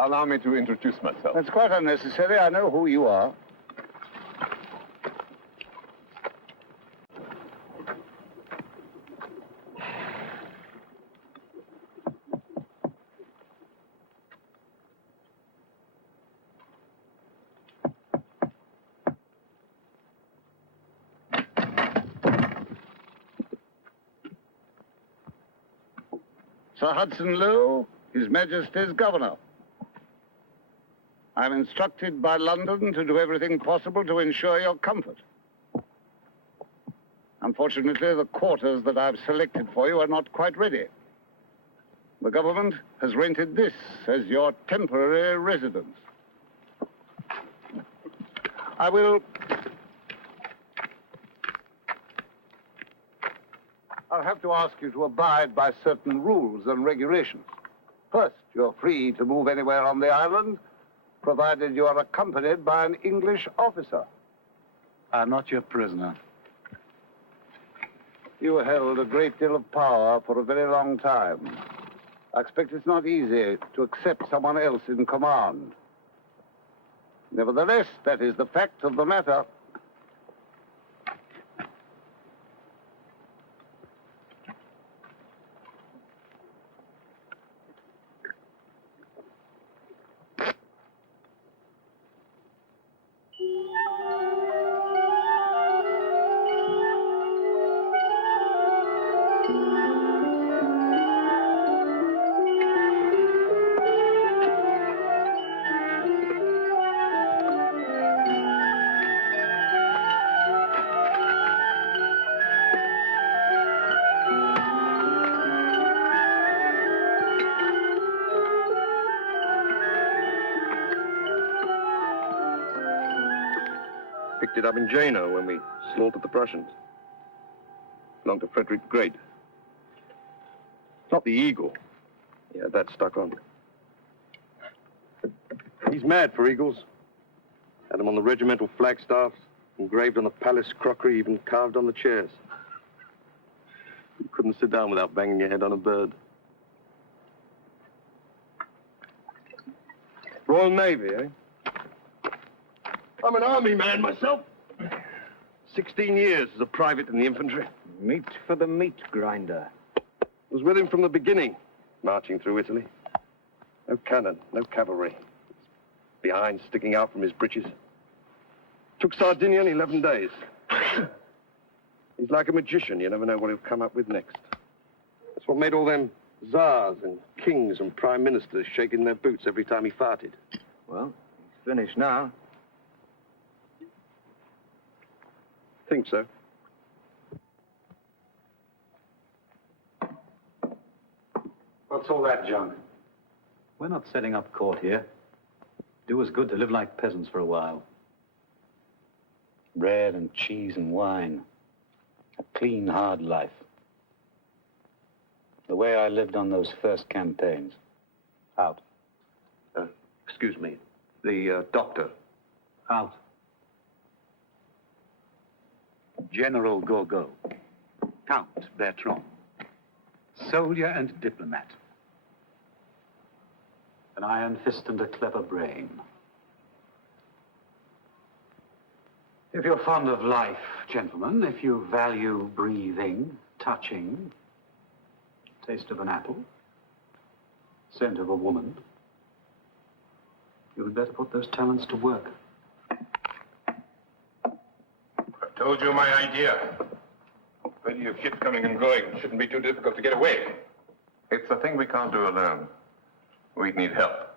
Allow me to introduce myself. That's quite unnecessary. I know who you are. Sir Hudson Lowe, His Majesty's Governor. I'm instructed by London to do everything possible to ensure your comfort. Unfortunately, the quarters that I've selected for you are not quite ready. The government has rented this as your temporary residence. I'll have to ask you to abide by certain rules and regulations. First, you're free to move anywhere on the island, provided you are accompanied by an English officer. I'm not your prisoner. You held a great deal of power for a very long time. I expect it's not easy to accept someone else in command. Nevertheless, that is the fact of the matter. Picked it up in Jena when we slaughtered the Prussians. Belonged to Frederick the Great. Not the eagle. Yeah, that stuck on. He's mad for eagles. Had them on the regimental flagstaffs, engraved on the palace crockery, even carved on the chairs. You couldn't sit down without banging your head on a bird. Royal Navy, eh? I'm an army man myself. 16 years as a private in the infantry. Meat for the meat grinder. Was with him from the beginning, marching through Italy. No cannon, no cavalry. Behind, sticking out from his breeches. Took Sardinia in 11 days. He's like a magician. You never know what he'll come up with next. That's what made all them czars and kings and prime ministers shaking their boots every time he farted. Well, he's finished now. Think so. What's all that junk? We're not setting up court here. Do us good to live like peasants for a while. Bread and cheese and wine. A clean, hard life. The way I lived on those first campaigns. Out. Excuse me. The doctor. Out. General Gorgo. Count Bertrand. Soldier and diplomat. An iron fist and a clever brain. If you're fond of life, gentlemen, if you value breathing, touching, taste of an apple, scent of a woman, you had better put those talents to work. I told you my idea. Plenty of ships coming and going. It shouldn't be too difficult to get away. It's a thing we can't do alone. We'd need help.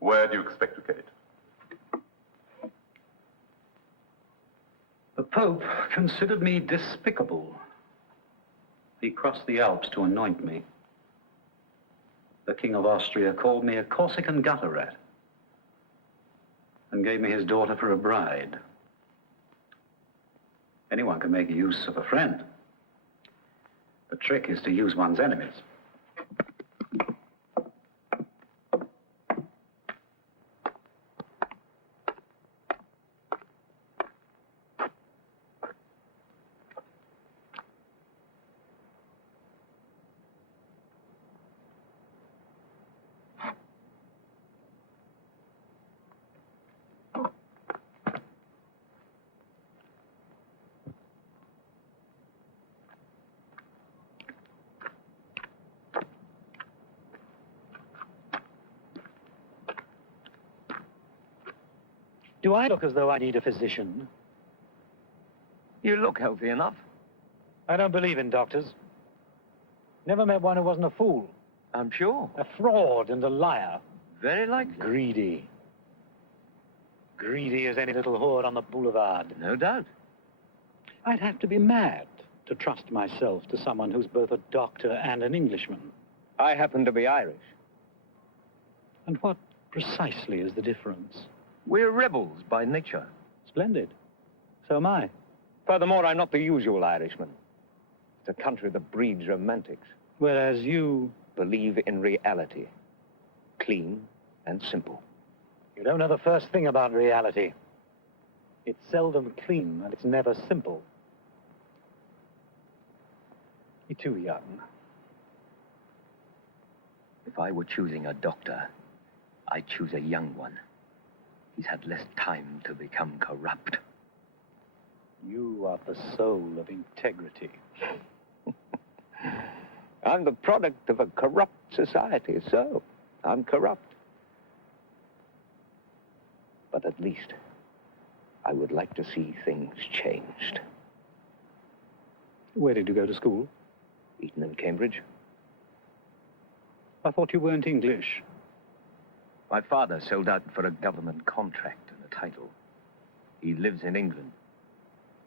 Where do you expect to get it? The Pope considered me despicable. He crossed the Alps to anoint me. The King of Austria called me a Corsican gutter rat and gave me his daughter for a bride. Anyone can make use of a friend. The trick is to use one's enemies. Do I look as though I need a physician? You look healthy enough. I don't believe in doctors. Never met one who wasn't a fool. I'm sure. A fraud and a liar. Very likely. Greedy. Greedy as any little whore on the boulevard. No doubt. I'd have to be mad to trust myself to someone who's both a doctor and an Englishman. I happen to be Irish. And what precisely is the difference? We're rebels by nature. Splendid. So am I. Furthermore, I'm not the usual Irishman. It's a country that breeds romantics. Whereas you... Believe in reality. Clean and simple. You don't know the first thing about reality. It's seldom clean and it's never simple. You're too young. If I were choosing a doctor, I'd choose a young one. He's had less time to become corrupt. You are the soul of integrity. I'm the product of a corrupt society, so I'm corrupt. But at least I would like to see things changed. Where did you go to school? Eton and Cambridge. I thought you weren't English. My father sold out for a government contract and a title. He lives in England.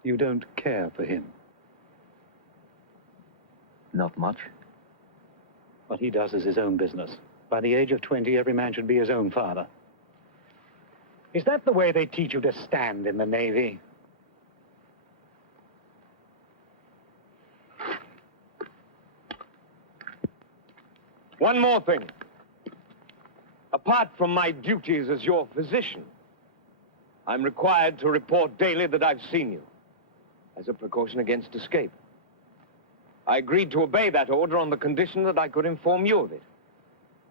You don't care for him. Not much. What he does is his own business. By the age of 20, every man should be his own father. Is that the way they teach you to stand in the Navy? One more thing. Apart from my duties as your physician, I'm required to report daily that I've seen you, as a precaution against escape. I agreed to obey that order on the condition that I could inform you of it.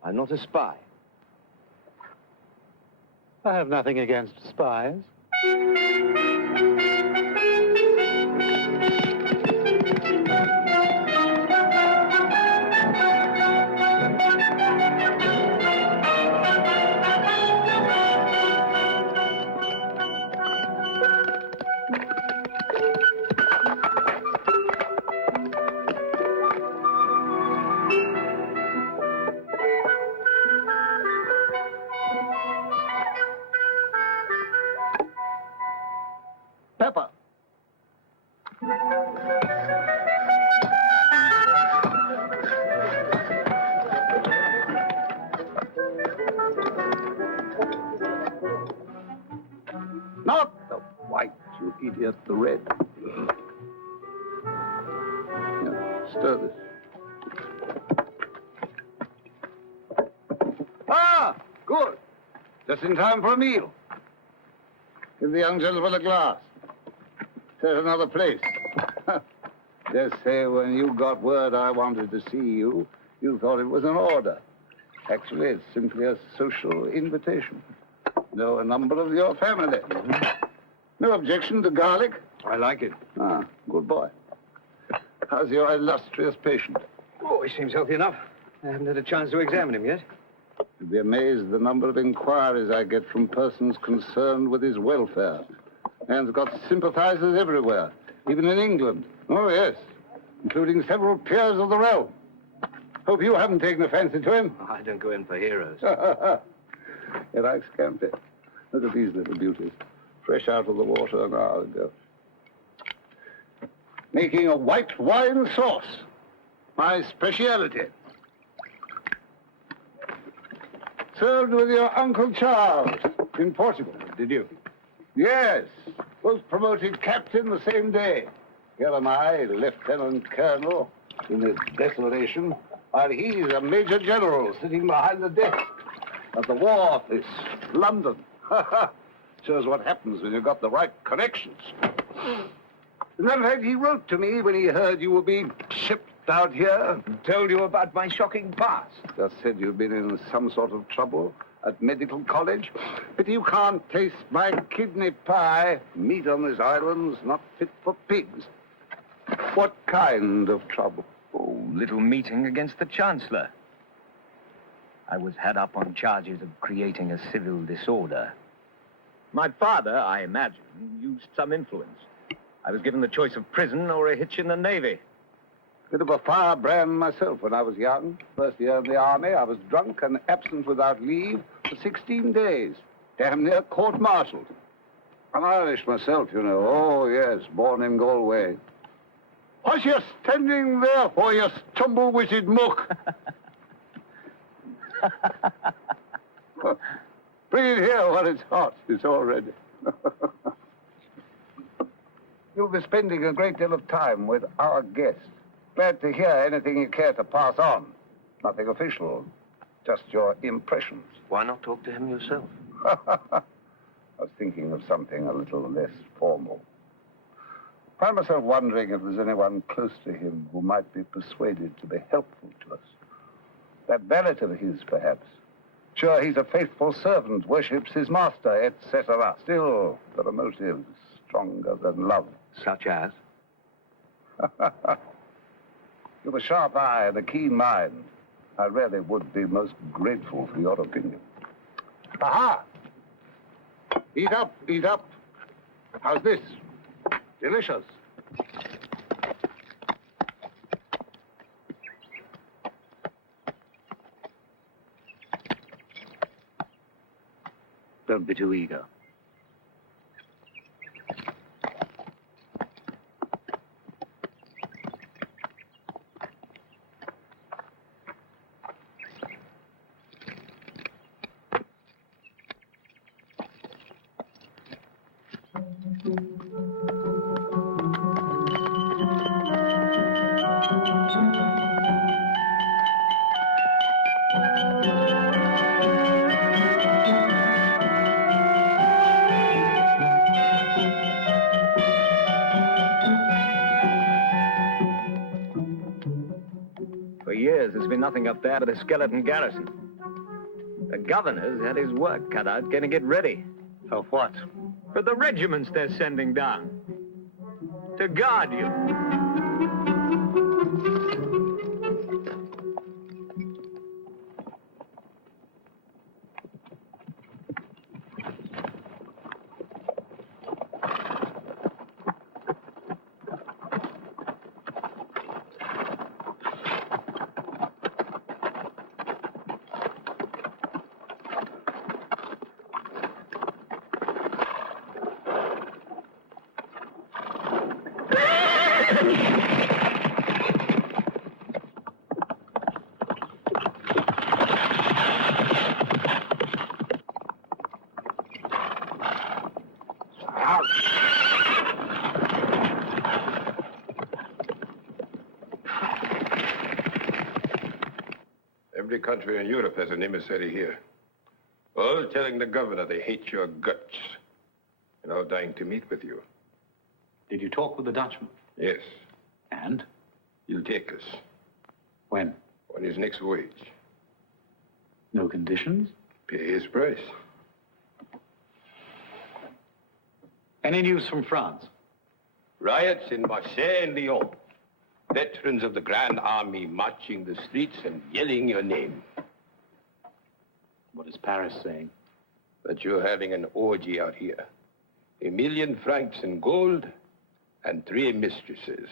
I'm not a spy. I have nothing against spies. Pepper. Not the white, you idiot, the red. Here, stir this. Ah, good. Just in time for a meal. Give the young gentleman a glass. Set another place. Just say when you got word I wanted to see you, you thought it was an order. Actually, it's simply a social invitation. Know a number of your family. No objection to garlic? I like it. Ah, good boy. How's your illustrious patient? Oh, he seems healthy enough. I haven't had a chance to examine him yet. You'd be amazed the number of inquiries I get from persons concerned with his welfare. Man's got sympathizers everywhere, even in England. Oh, yes, including several peers of the realm. Hope you haven't taken a fancy to him. Oh, I don't go in for heroes. He likes Scampi. Look at these little beauties. Fresh out of the water an hour ago. Making a white wine sauce. My speciality. Served with your Uncle Charles in Portugal. Did you? Yes. Both promoted captain the same day. Here am I, lieutenant colonel, in this desolation, while he's a major general sitting behind the desk at the War Office, London. Shows what happens when you've got the right connections. As a matter of fact, he wrote to me when he heard you were being shipped out here. Told you about my shocking past. Just said you've been in some sort of trouble at medical college. But you can't taste my kidney pie. Meat on this island's not fit for pigs. What kind of trouble? Oh, little meeting against the Chancellor. I was had up on charges of creating a civil disorder. My father, I imagine, used some influence. I was given the choice of prison or a hitch in the Navy. Bit of a firebrand myself when I was young. First year in the army, I was drunk and absent without leave for 16 days. Damn near court-martialed. I'm Irish myself, you know. Oh, yes, born in Galway. What's you standing there for, you stumble-witted muck? Bring it here while it's hot. It's all ready. You'll be spending a great deal of time with our guest. Glad to hear anything you care to pass on. Nothing official, just your impressions. Why not talk to him yourself? I was thinking of something a little less formal. I find myself wondering if there's anyone close to him who might be persuaded to be helpful to us. That valet of his, perhaps. Sure, he's a faithful servant, worships his master, etc. Still, there are motives stronger than love. Such as? You've a sharp eye and a keen mind. I really would be most grateful for your opinion. Aha! Eat up, eat up. How's this? Delicious. Don't be too eager. For years, there's been nothing up there but a skeleton garrison. The governor's had his work cut out getting it ready. Of what? For the regiments they're sending down. To guard you. Every country in Europe has an emissary here. All telling the governor they hate your guts and all dying to meet with you. Did you talk with the Dutchman? Yes, And? he'll take us When? on his next voyage. No conditions? Pay his price. Any news from France? Riots in Marseille and Lyon. Veterans of the Grand Army marching the streets and yelling your name. What is Paris saying? That you're having an orgy out here. 1,000,000 francs in gold and 3 mistresses.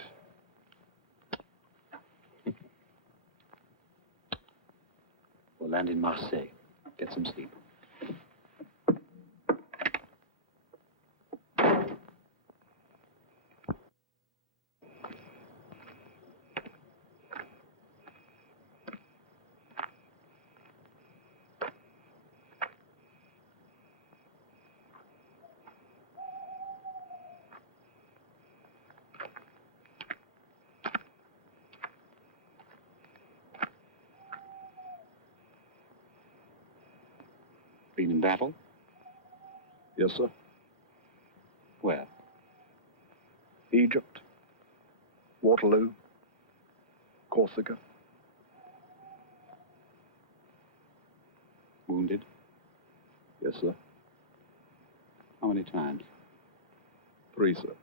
We'll land in Marseille. Get some sleep. Been in battle? Yes, sir. Where? Egypt, Waterloo, Corsica. Wounded? Yes, sir. How many times? 3, sir.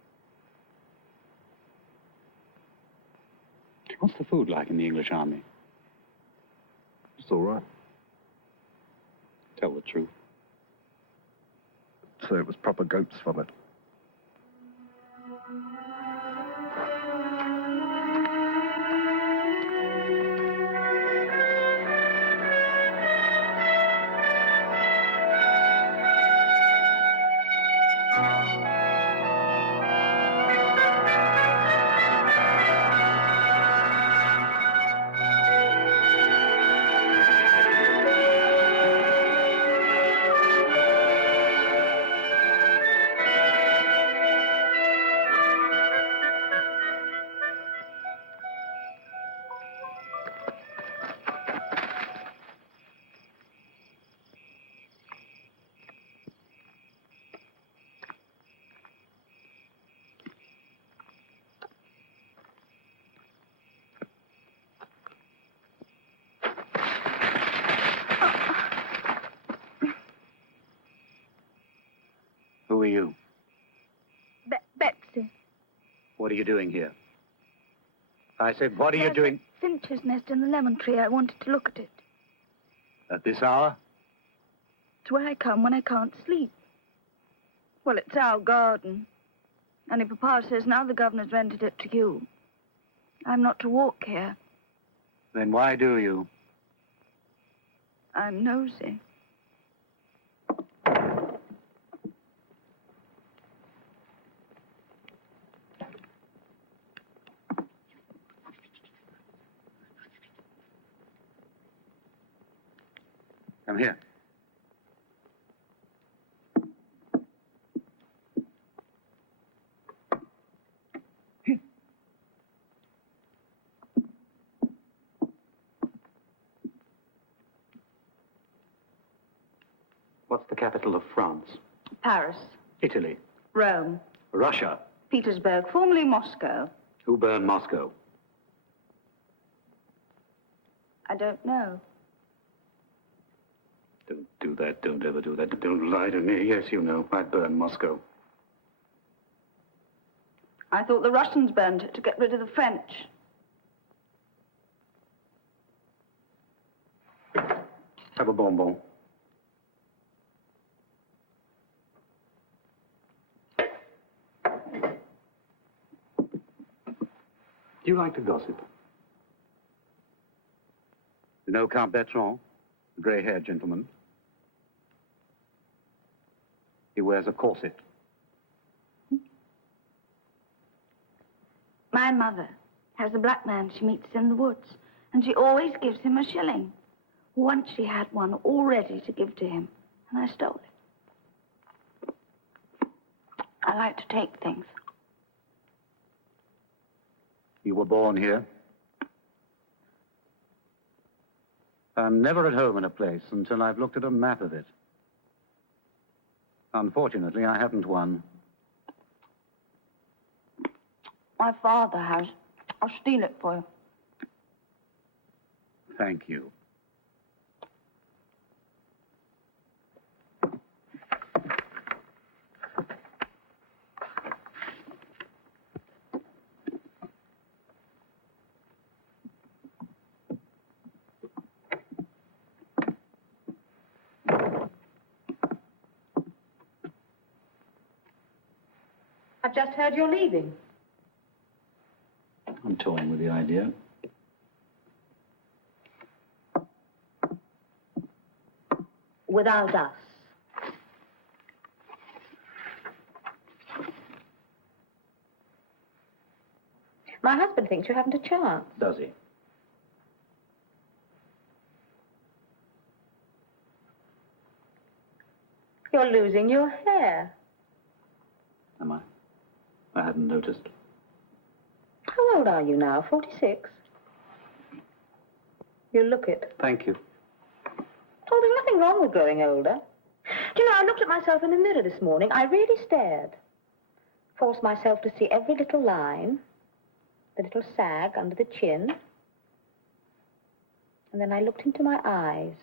What's the food like in the English army? It's all right. Tell the truth. So it was proper goat's vomit. Who are you? Betsy. What are you doing here? I said, what are you doing Finch's nest in the lemon tree. I wanted to look at it. at this hour? It's where I come when I can't sleep. Well, it's our garden. Only Papa says now the governor's rented it to you. I'm not to walk here. Then why do you? I'm nosy. Come here. What's the capital of France? Paris, Italy. Rome, Russia. Petersburg, formerly Moscow. Who burned Moscow? I don't know. Don't do that. Don't ever do that. Don't lie to me. Yes, you know. I burned Moscow. I thought the Russians burned it to get rid of the French. Have a bonbon. Do you like to gossip? You know Count Bertrand, the grey-haired gentleman? He wears a corset. My mother has a black man she meets in the woods, and she always gives him a shilling. Once she had one all ready to give to him, and I stole it. I like to take things. You were born here? I'm never at home in a place until I've looked at a map of it. Unfortunately, I haven't one. My father has. I'll steal it for you. Thank you. I've just heard you're leaving. I'm toying with the idea. Without us. My husband thinks you haven't a chance. Does he? You're losing your hair. Am I? I hadn't noticed. How old are you now? 46? You look it. Thank you. Oh, there's nothing wrong with growing older. Do you know, I looked at myself in the mirror this morning. I really stared. Forced myself to see every little line, the little sag under the chin. And then I looked into my eyes.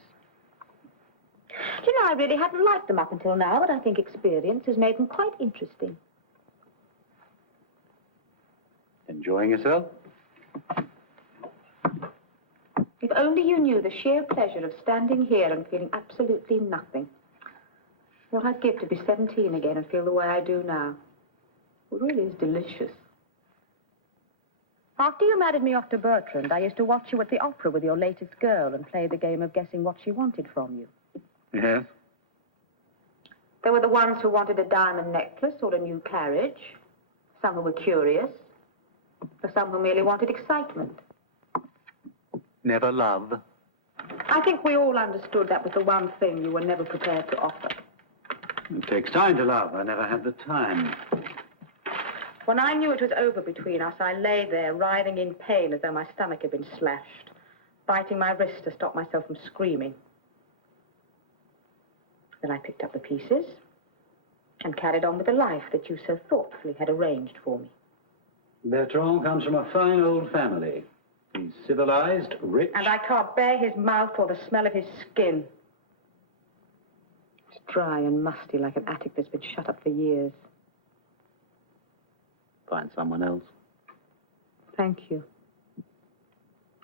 Do you know, I really hadn't liked them up until now, but I think experience has made them quite interesting. Enjoying yourself? If only you knew the sheer pleasure of standing here and feeling absolutely nothing. What I'd give to be 17 again and feel the way I do now. It really is delicious. After you married me off to Bertrand, I used to watch you at the opera with your latest girl and play the game of guessing what she wanted from you. Yes. There were the ones who wanted a diamond necklace or a new carriage. Some who were curious. For some who merely wanted excitement. Never love. I think we all understood that was the one thing you were never prepared to offer. It takes time to love. I never had the time. When I knew it was over between us, I lay there, writhing in pain as though my stomach had been slashed, biting my wrist to stop myself from screaming. Then I picked up the pieces and carried on with the life that you so thoughtfully had arranged for me. Bertrand comes from a fine old family. He's civilized, rich. And I can't bear his mouth or the smell of his skin. It's dry and musty like an attic that's been shut up for years. Find someone else. Thank you.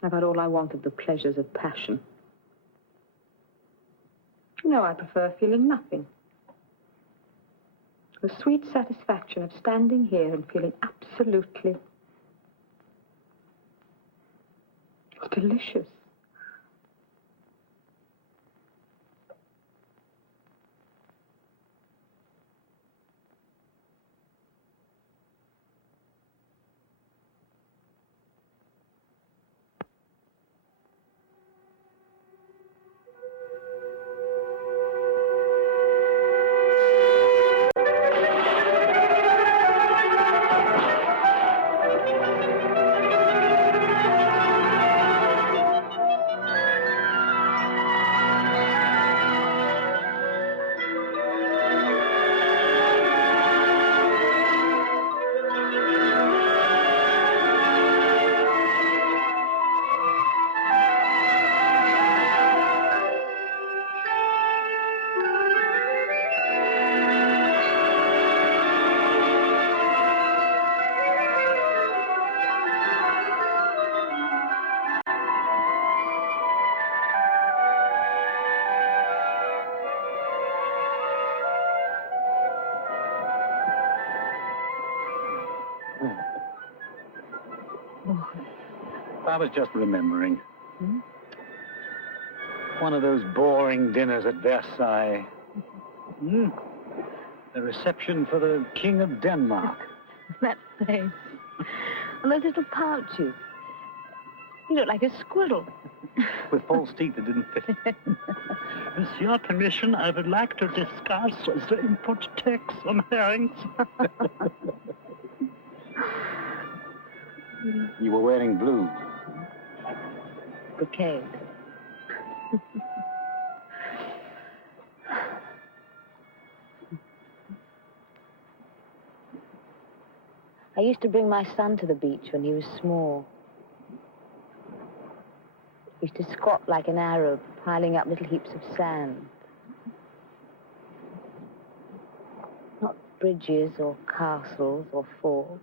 I've had all I want of the pleasures of passion. You know, I prefer feeling nothing. The sweet satisfaction of standing here and feeling absolutely... It's delicious. I was just remembering. One of those boring dinners at Versailles. The reception for the King of Denmark. That face. And those little pouches. You look like a squirrel. With false teeth that didn't fit. With your permission, I would like to discuss the import tax on herrings. You were wearing blue. Brocade. I used to bring my son to the beach when he was small. He used to squat like an Arab, piling up little heaps of sand. Not bridges or castles or forts.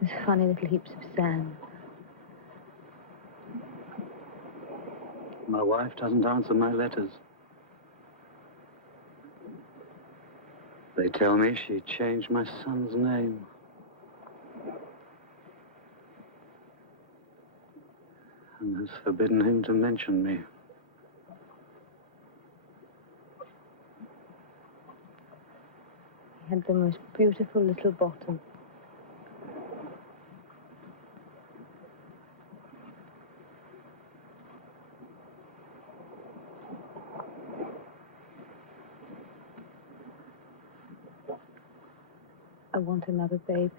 Those funny little heaps of sand. My wife doesn't answer my letters. They tell me she changed my son's name. And has forbidden him to mention me. He had the most beautiful little bottom. I want another baby.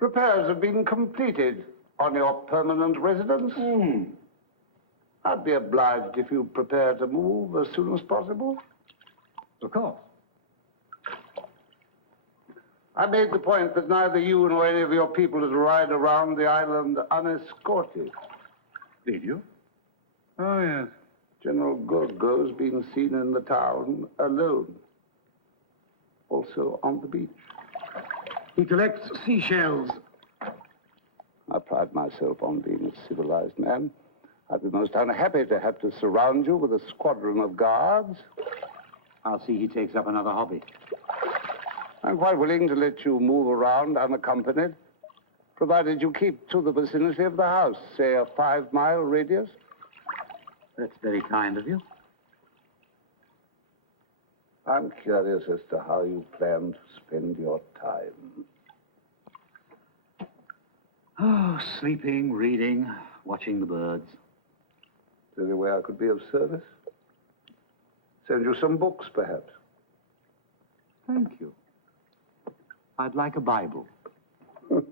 Repairs have been completed on your permanent residence. I'd be obliged if you prepare to move as soon as possible. Of course. I made the point that neither you nor any of your people is to ride around the island unescorted. Did you? Oh, yes. General Gorgo's been seen in the town alone. Also on the beach. He collects seashells. I pride myself on being a civilized man. I'd be most unhappy to have to surround you with a squadron of guards. I'll see he takes up another hobby. I'm quite willing to let you move around unaccompanied, provided you keep to the vicinity of the house, say a 5-mile radius. That's very kind of you. I'm curious as to how you plan to spend your time. Oh, sleeping, reading, watching the birds. Is there any way I could be of service? Send you some books, perhaps. Thank you. I'd like a Bible. It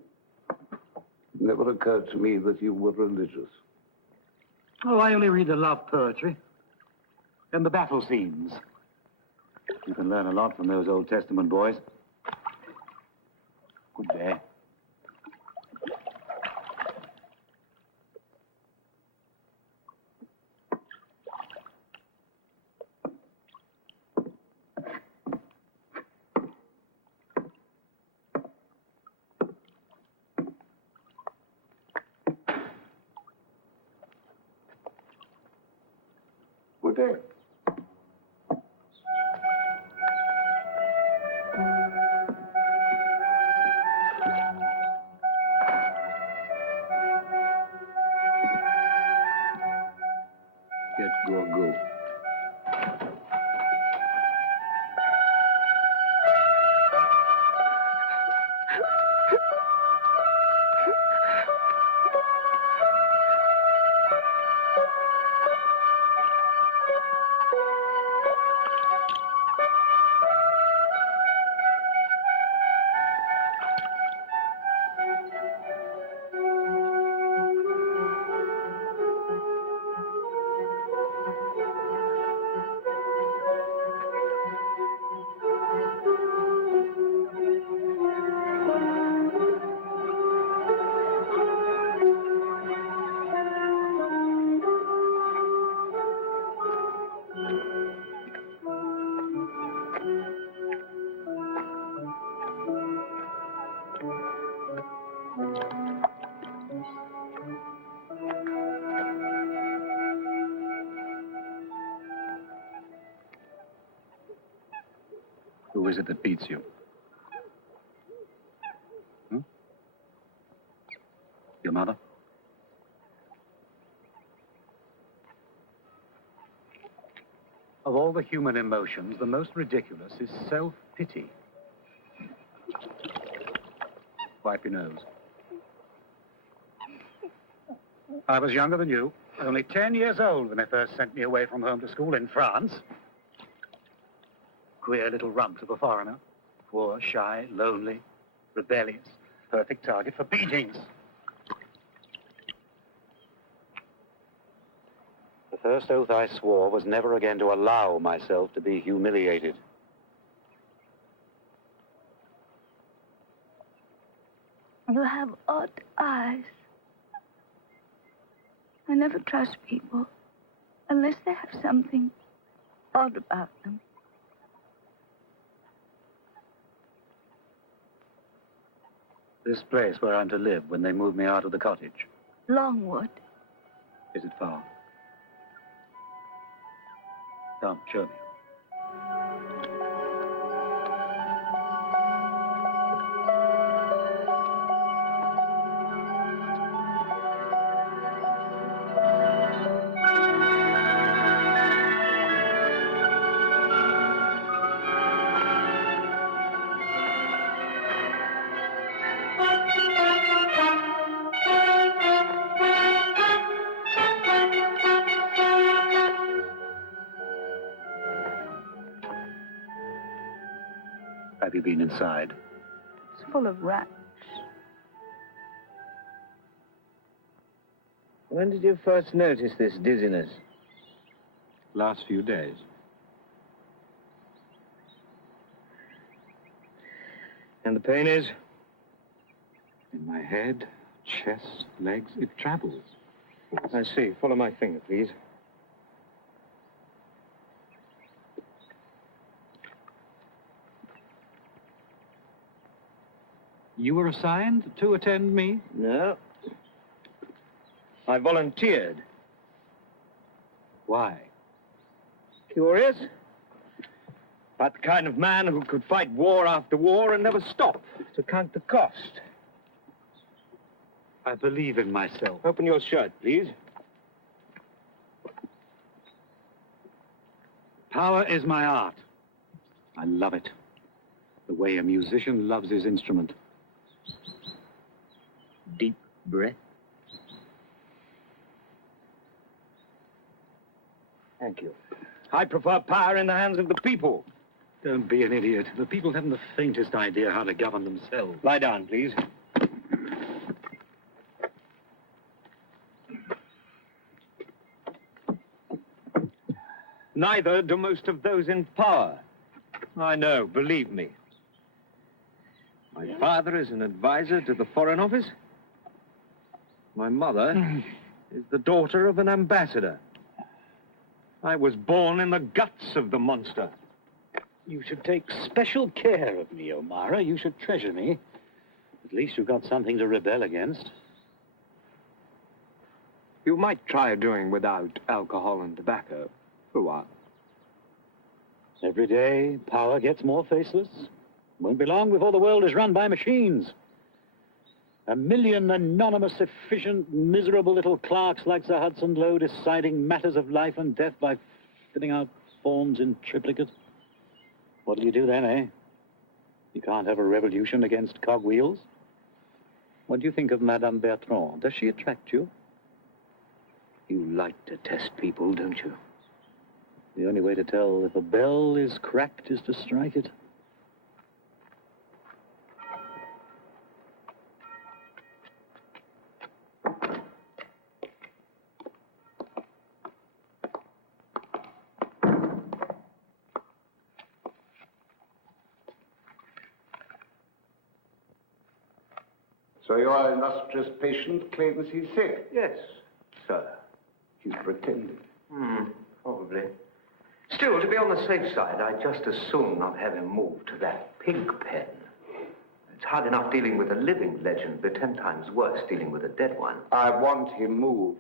never occurred to me that you were religious. Oh, I only read the love poetry and the battle scenes. You can learn a lot from those Old Testament boys. Good day. Good day. Get go. Who is it that beats you? Your mother? Of all the human emotions, the most ridiculous is self-pity. Wipe your nose. I was younger than you, only 10 years old when they first sent me away from home to school in France. Queer little rump of a foreigner. Poor, shy, lonely, rebellious. Perfect target for beatings. The first oath I swore was never again to allow myself to be humiliated. You have odd eyes. I never trust people unless they have something odd about them. This place where I'm to live when they move me out of the cottage. Longwood. Is it far? Come, show me. Have you been inside? It's full of rats. When did you first notice this dizziness? Last few days. And the pain is? In my head, chest, legs, it travels. I see. Follow my finger, please. You were assigned to attend me? No. I volunteered. Why? Curious? But the kind of man who could fight war after war and never stop to count the cost. I believe in myself. Open your shirt, please. Power is my art. I love it. The way a musician loves his instrument. Deep breath. Thank you. I prefer power in the hands of the people. Don't be an idiot. The people haven't the faintest idea how to govern themselves. Lie down, please. Neither do most of those in power. I know, believe me. My father is an advisor to the Foreign Office. My mother is the daughter of an ambassador. I was born in the guts of the monster. You should take special care of me, O'Mara. You should treasure me. At least you've got something to rebel against. You might try doing without alcohol and tobacco for a while. Every day, power gets more faceless. Won't be long before the world is run by machines. 1 million anonymous, efficient, miserable little clerks like Sir Hudson Lowe deciding matters of life and death by filling out forms in triplicate. What'll you do then, eh? You can't have a revolution against cogwheels. What do you think of Madame Bertrand? Does she attract you? You like to test people, don't you? The only way to tell if a bell is cracked is to strike it. So your illustrious patient claims he's sick? Yes, sir. He's pretending. Probably. Still, to be on the safe side, I'd just as soon not have him moved to that pig pen. It's hard enough dealing with a living legend, but 10 times worse dealing with a dead one. I want him moved.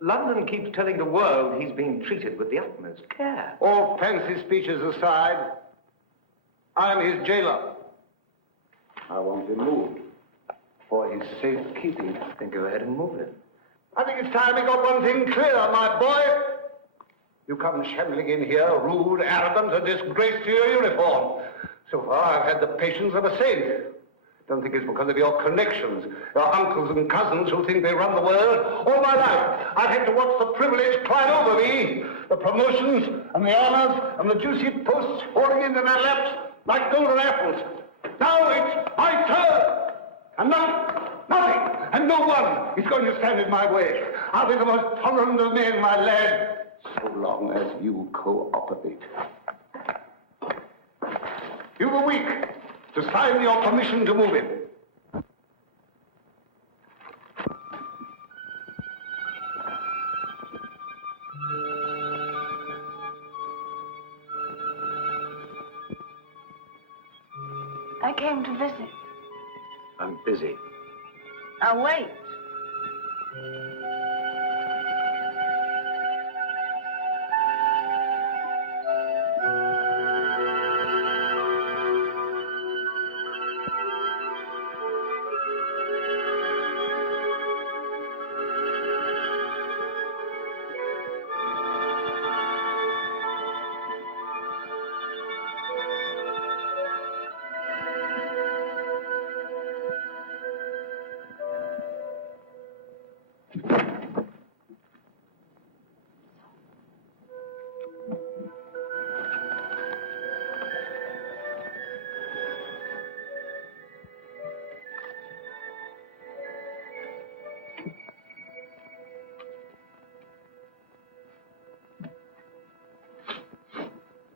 London keeps telling the world he's being treated with the utmost care. All fancy speeches aside, I'm his jailer. I want him moved for his safekeeping. Then go ahead and move him. I think it's time we got one thing clear, my boy. You come shambling in here, rude, arrogant, a disgrace to your uniform. So far, I've had the patience of a saint. Don't think it's because of your connections, your uncles and cousins who think they run the world. All my life, I've had to watch the privilege climb over me, the promotions and the honors and the juicy posts falling into their laps like golden apples. Now it's my turn. And nothing, and no one is going to stand in my way. I'll be the most tolerant of men, my lad, so long as you cooperate. You were weak to sign your permission to move him. I came to visit. I'm busy. I'll wait.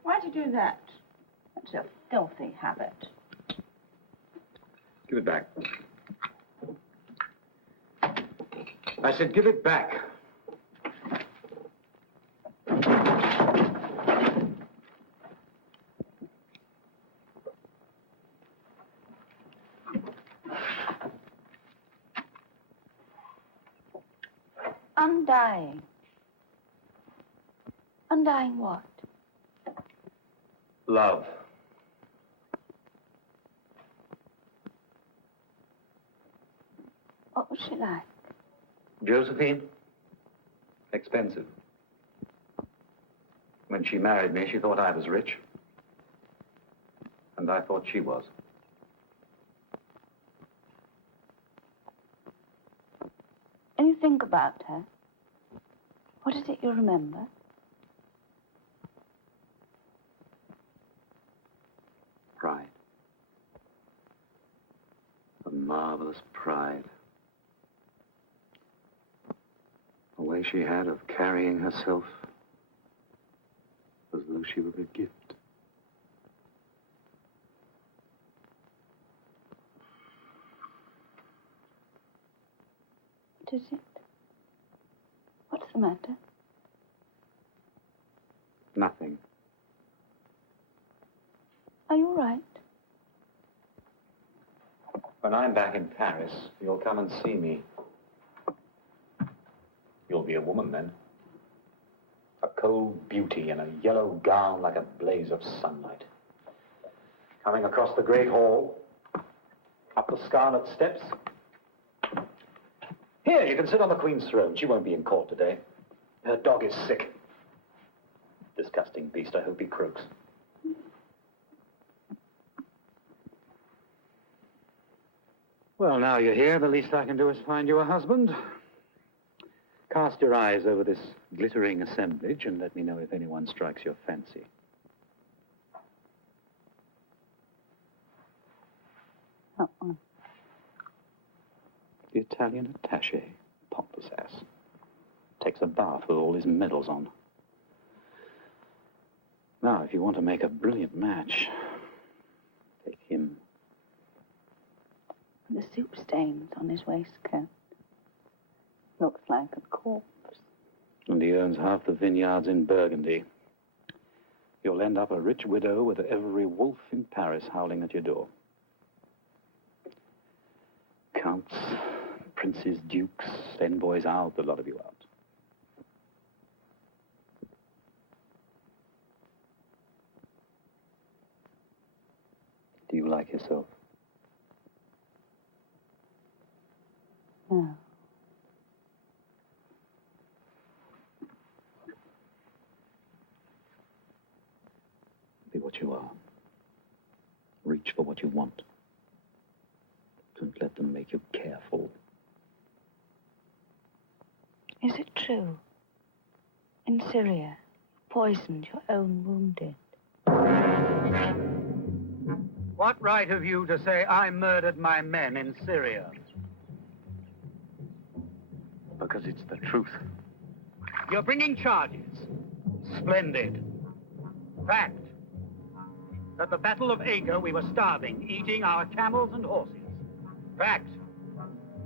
Why'd you do that? That's a filthy habit. Give it back. I said, give it back. Undying. Undying what? Love. What was she like? Josephine? Expensive. When she married me, she thought I was rich. And I thought she was. When you think about her, what is it you remember? Pride. A marvelous pride. A way she had of carrying herself as though she were a gift. What is it? What's the matter? Nothing. Are you all right? When I'm back in Paris, you'll come and see me. You'll be a woman then. A cold beauty in a yellow gown like a blaze of sunlight. Coming across the great hall, up the scarlet steps. Here, you can sit on the Queen's throne. She won't be in court today. Her dog is sick. Disgusting beast. I hope he croaks. Well, now you're here, the least I can do is find you a husband. Cast your eyes over this glittering assemblage and let me know if anyone strikes your fancy. Uh-uh. The Italian attaché, pompous ass. Takes a bath with all his medals on. Now, if you want to make a brilliant match, take him. The soup stains on his waistcoat. Looks like a corpse. And he owns half the vineyards in Burgundy. You'll end up a rich widow with every wolf in Paris howling at your door. Counts, princes, dukes, envoys, out, the lot of you out. Do you like yourself? No. Be what you are. Reach for what you want. Don't let them make you careful. Is it true? In Syria, you poisoned your own wounded. What right have you to say I murdered my men in Syria? Because it's the truth. You're bringing charges. Splendid. Fact. At the Battle of Acre, we were starving, eating our camels and horses. Fact.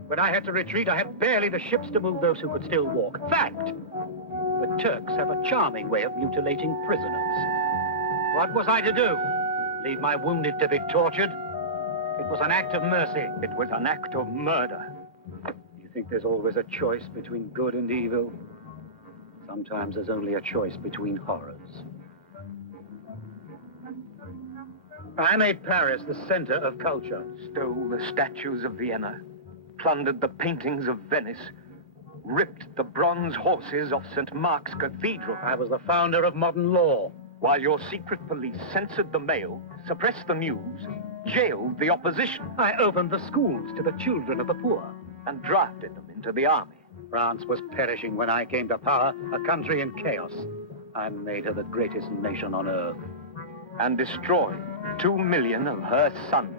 When I had to retreat, I had barely the ships to move those who could still walk. Fact. The Turks have a charming way of mutilating prisoners. What was I to do? Leave my wounded to be tortured? It was an act of mercy. It was an act of murder. You think there's always a choice between good and evil? Sometimes there's only a choice between horrors. I made Paris the center of culture. Stole the statues of Vienna, plundered the paintings of Venice, ripped the bronze horses of St. Mark's Cathedral. I was the founder of modern law. While your secret police censored the mail, suppressed the news, jailed the opposition. I opened the schools to the children of the poor. And drafted them into the army. France was perishing when I came to power, a country in chaos. I made her the greatest nation on earth. And destroyed 2 million of her sons.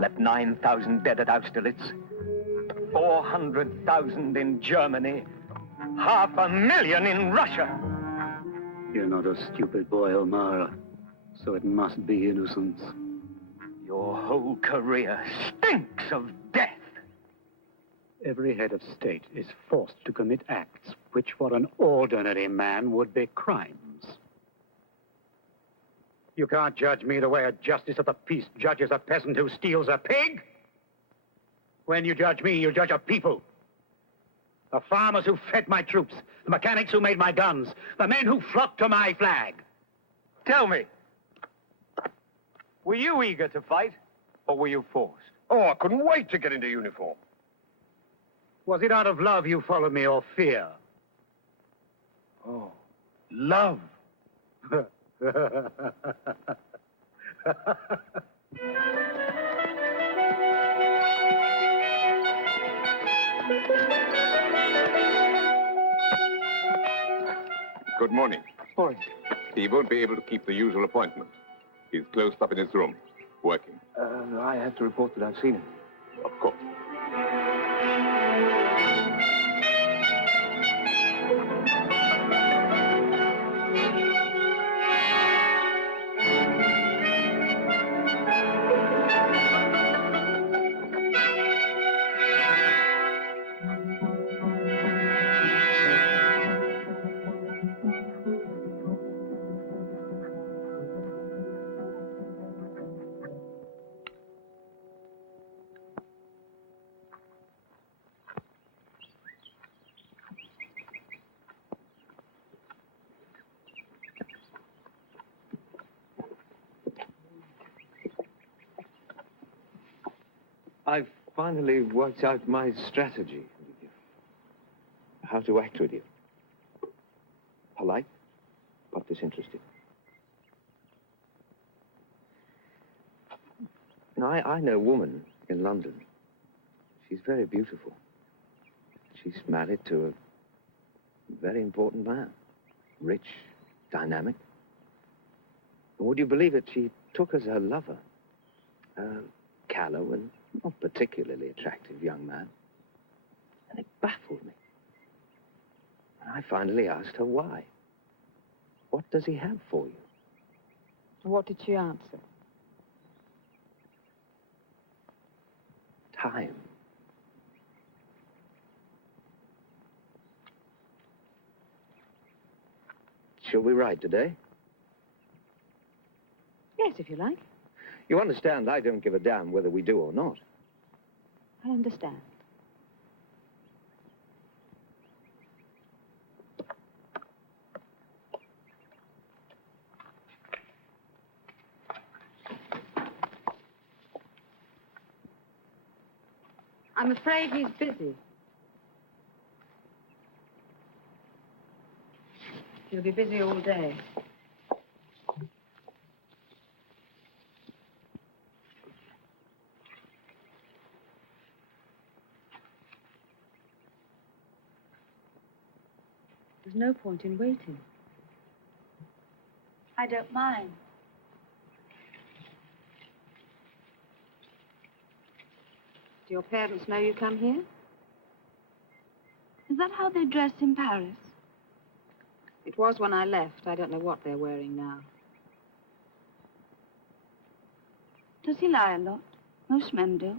Left 9,000 dead at Austerlitz, 400,000 in Germany, 500,000 in Russia. You're not a stupid boy, O'Mara, so it must be innocence. Your whole career stinks of death. Every head of state is forced to commit acts which for an ordinary man would be crimes. You can't judge me the way a justice of the peace judges a peasant who steals a pig. When you judge me, you judge a people. The farmers who fed my troops, the mechanics who made my guns, the men who flocked to my flag. Tell me, were you eager to fight, or were you forced? Oh, I couldn't wait to get into uniform. Was it out of love you followed me, or fear? Oh, love. Good morning. Morning. He won't be able to keep the usual appointment. He's closed up in his room, working. I have to report that I've seen him. Of course. I've finally worked out my strategy with you. How to act with you. Polite, but disinterested. Now, I know a woman in London. She's very beautiful. She's married to a very important man. Rich, dynamic. And would you believe it, she took as her lover a callow and not particularly attractive young man. And it baffled me. And I finally asked her why. What does he have for you? What did she answer? Time. Shall we ride today? Yes, if you like. You understand, I don't give a damn whether we do or not. I understand. I'm afraid he's busy. He'll be busy all day. There's no point in waiting. I don't mind. Do your parents know you come here? Is that how they dress in Paris? It was when I left. I don't know what they're wearing now. Does he lie a lot? Most men do.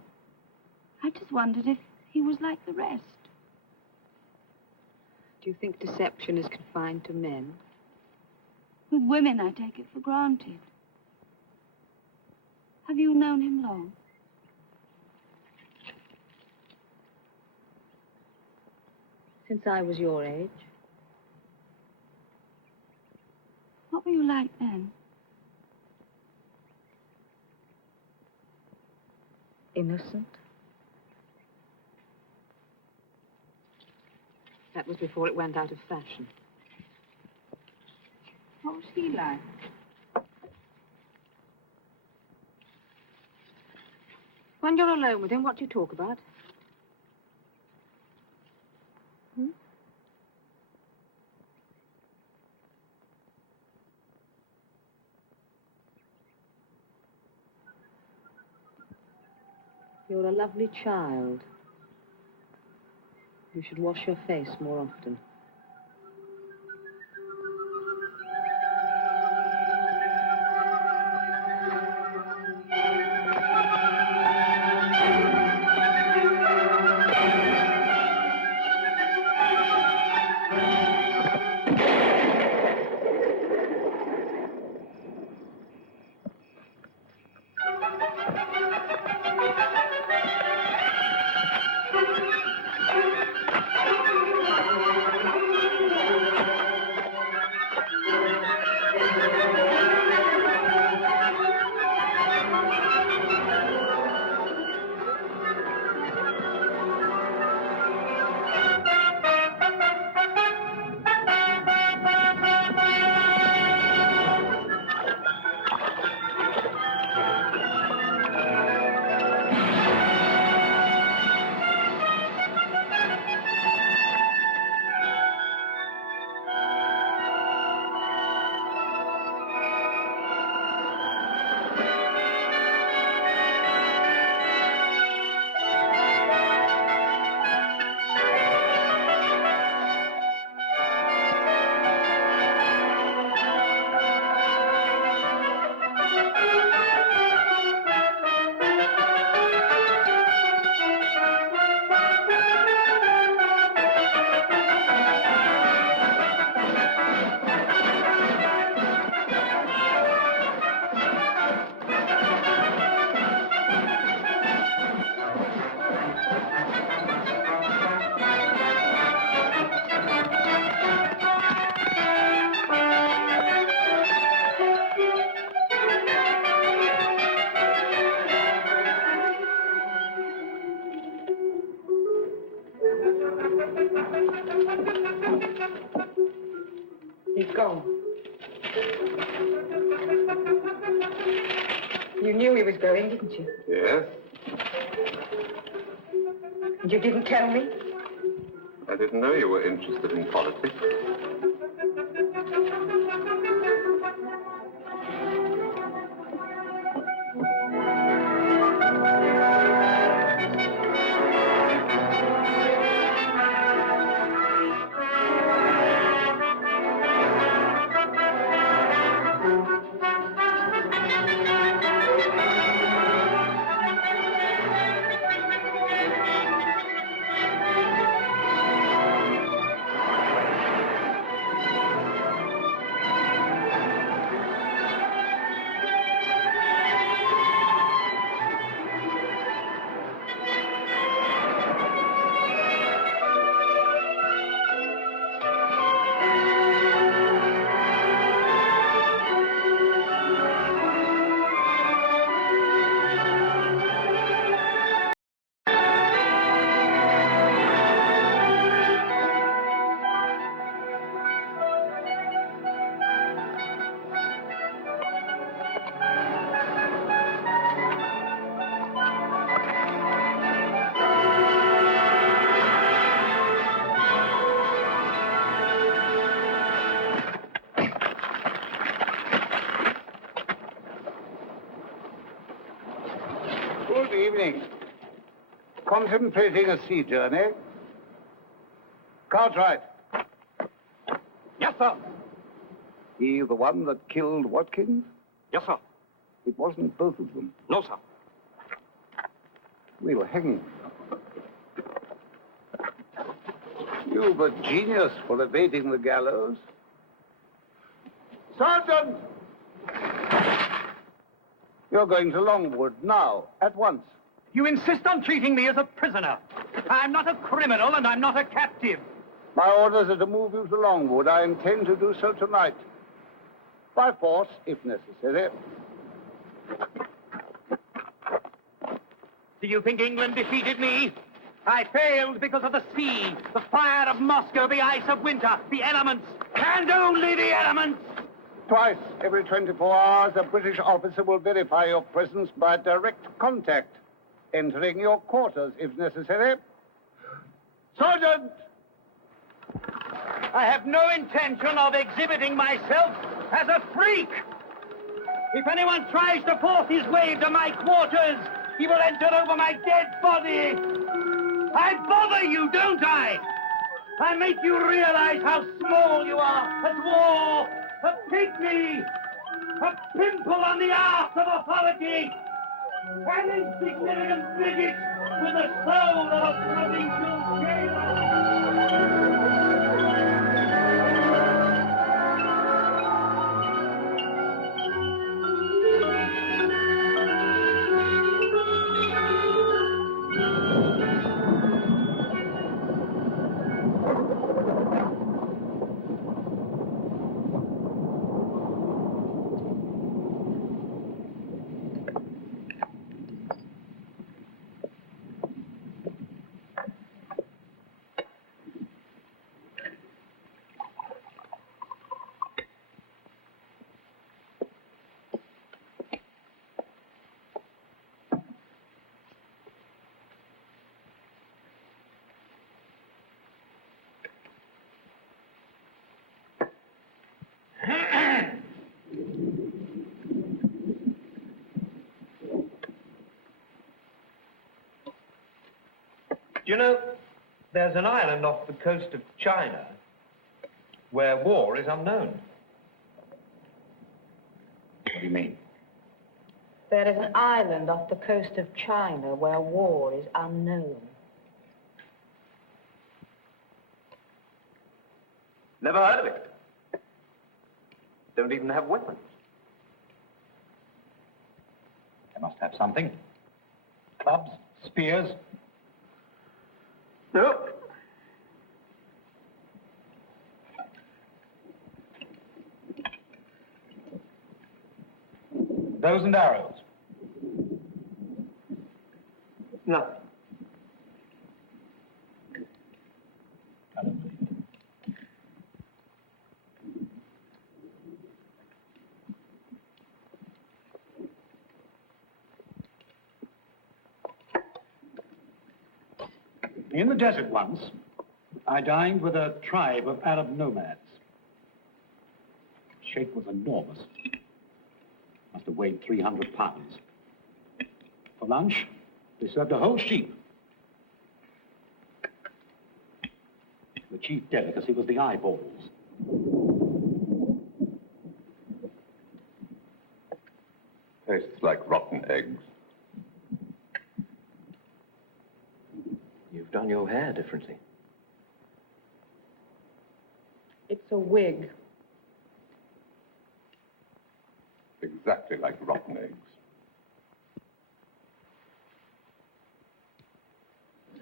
I just wondered if he was like the rest. Do you think deception is confined to men? With women, I take it for granted. Have you known him long? Since I was your age. What were you like then? Innocent. That was before it went out of fashion. What was he like? When you're alone with him, what do you talk about? You're a lovely child. You should wash your face more often. He's gone. You knew he was going, didn't you? Yes? And you didn't tell me? I didn't know you were interested in politics. evening. Contemplating a sea journey. Cartwright. Yes, sir. He the one that killed Watkins? Yes, sir. It wasn't both of them. No, sir. We'll hang him. You've a genius for evading the gallows. Sergeant! You're going to Longwood now, at once. You insist on treating me as a prisoner. I'm not a criminal and I'm not a captive. My orders are to move you to Longwood. I intend to do so tonight. By force, if necessary. Do you think England defeated me? I failed because of the sea, the fire of Moscow, the ice of winter, the elements, and only the elements. Twice every 24 hours, a British officer will verify your presence by direct contact, entering your quarters if necessary. Sergeant! I have no intention of exhibiting myself as a freak. If anyone tries to force his way to my quarters, he will enter over my dead body. I bother you, don't I? I make you realize how small you are at war, a pygmy, a pimple on the arse of authority, an insignificant bigot with the soul of a provincial jailer. You know, there's an island off the coast of China where war is unknown. What do you mean? There is an island off the coast of China where war is unknown. Never heard of it. Don't even have weapons. They must have something. Clubs, spears. No. Bows and arrows. Nothing. I don't believe it. In the desert once, I dined with a tribe of Arab nomads. Sheikh was enormous. Must have weighed 300 pounds. For lunch, they served a whole sheep. The chief delicacy was the eyeballs. Tastes like rotten eggs. You've done your hair differently. It's a wig. Exactly like rotten eggs.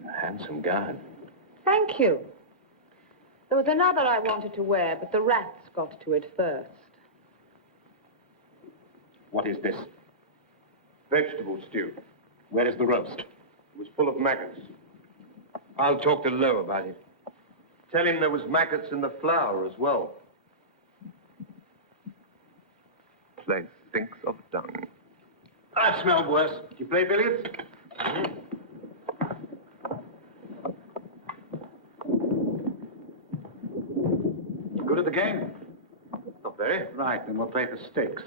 A handsome gown. Thank you. There was another I wanted to wear, but the rats got to it first. What is this? Vegetable stew. Where is the roast? It was full of maggots. I'll talk to Lowe about it. Tell him there was maggots in the flour as well. Place stinks of dung. I've smelled worse. Do you play billiards? Good at the game? Not very. Right, then we'll play for stakes.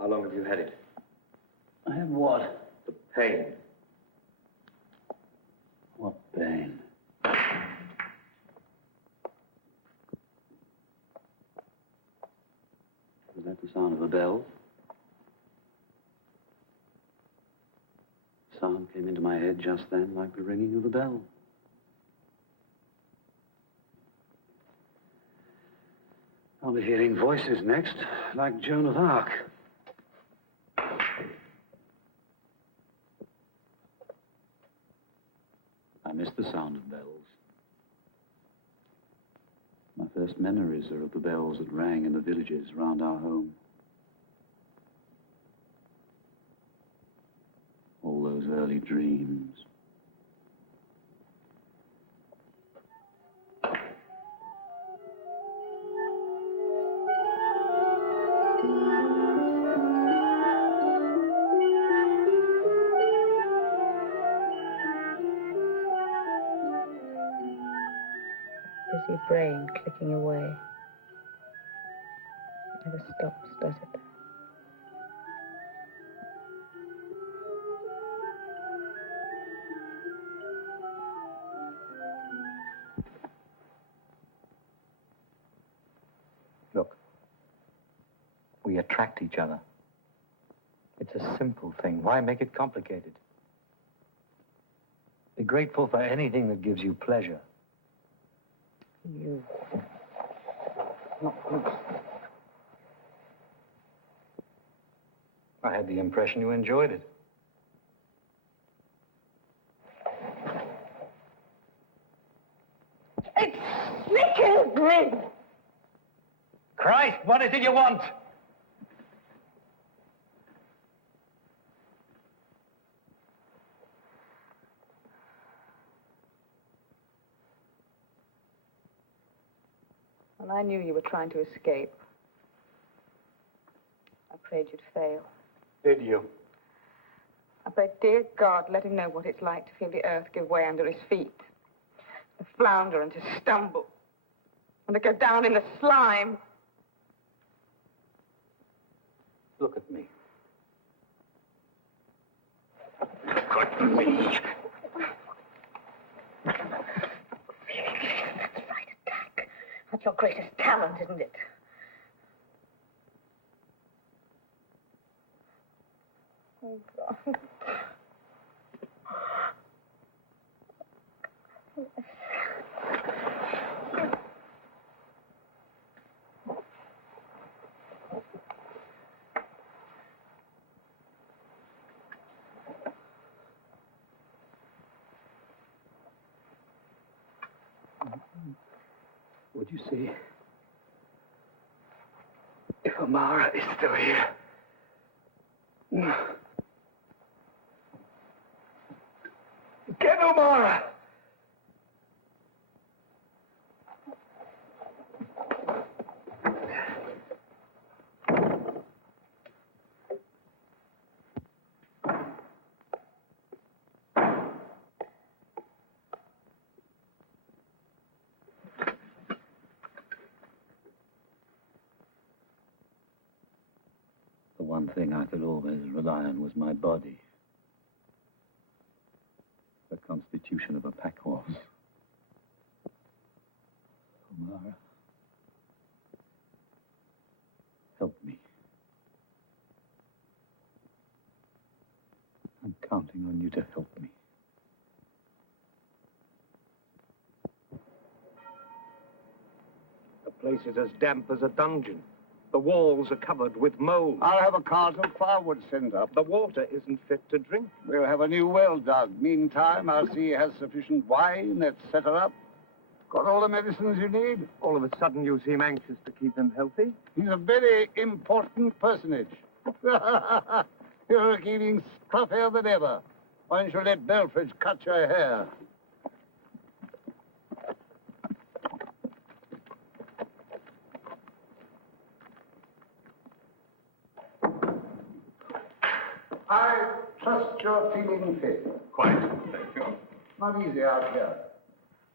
How long have you had it? I have what? The pain. What pain? Was that the sound of a bell? Sound came into my head just then like the ringing of a bell. I'll be hearing voices next, like Joan of Arc. I miss the sound of bells. My first memories are of the bells that rang in the villages round our home. All those early dreams. Busy brain clicking away. It never stops, does it? Look, we attract each other. It's a simple thing. Why make it complicated? Be grateful for anything that gives you pleasure. You. Not good. I had the impression you enjoyed it. It sickens me! Christ, what is it you want? When I knew you were trying to escape, I prayed you'd fail. Did you? I prayed, dear God, let him know what it's like to feel the earth give way under his feet, to flounder and to stumble, and to go down in the slime. Look at me. Look at me. That's your greatest talent, isn't it? Oh, God. Would you see if Amara is still here? Get Amara! The one thing I could always rely on was my body. The constitution of a pack horse. Omara, help me. I'm counting on you to help me. The place is as damp as a dungeon. The walls are covered with mold. I'll have a cart of firewood sent up. The water isn't fit to drink. We'll have a new well dug. Meantime, I'll see he has sufficient wine. Let's set her up. Got all the medicines you need? All of a sudden, you seem anxious to keep him healthy. He's a very important personage. You're looking scruffier than ever. Why don't you let Belfridge cut your hair? I trust you're feeling fit. Quite, thank you. Not easy out here.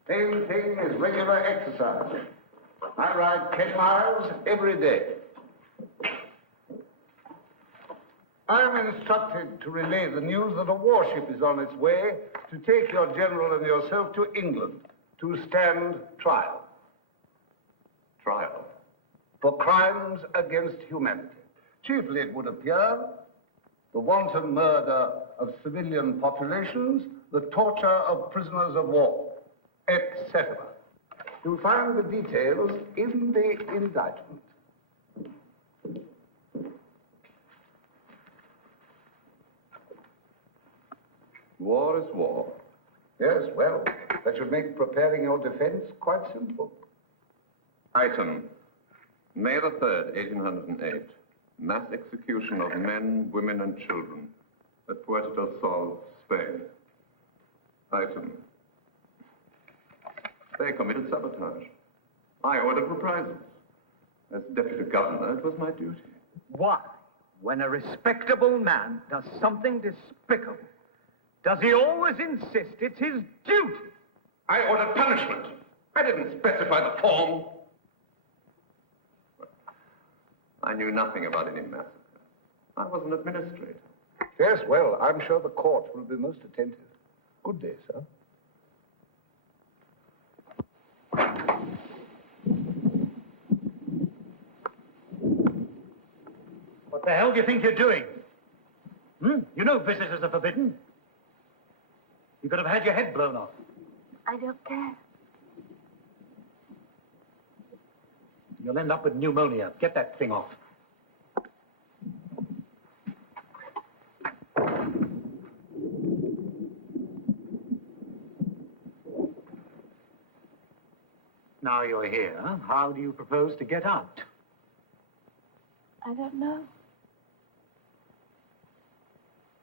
Main thing is regular exercise. I ride 10 miles every day. I am instructed to relay the news that a warship is on its way to take your general and yourself to England to stand trial. Trial. For crimes against humanity. Chiefly, it would appear, the wanton murder of civilian populations, the torture of prisoners of war, etc. You'll find the details in the indictment. War is war. Yes, well, that should make preparing your defense quite simple. Item, May the 3rd, 1808. Mass execution of men, women, and children at Puerto del Sol, Spain. Item, they committed sabotage. I ordered reprisals. As deputy governor, it was my duty. Why, when a respectable man does something despicable, does he always insist it's his duty? I ordered punishment. I didn't specify the form. I knew nothing about any massacre. I was an administrator. Yes, well, I'm sure the court will be most attentive. Good day, sir. What the hell do you think you're doing? You know visitors are forbidden. You could have had your head blown off. I don't care. You'll end up with pneumonia. Get that thing off. Now you're here, how do you propose to get out? I don't know.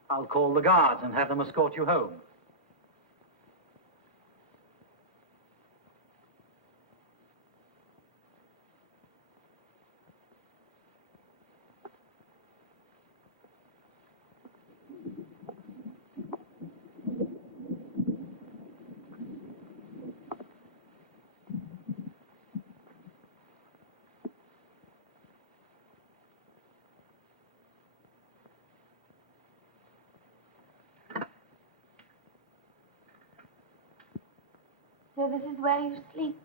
I'll call the guards and have them escort you home. So this is where you sleep.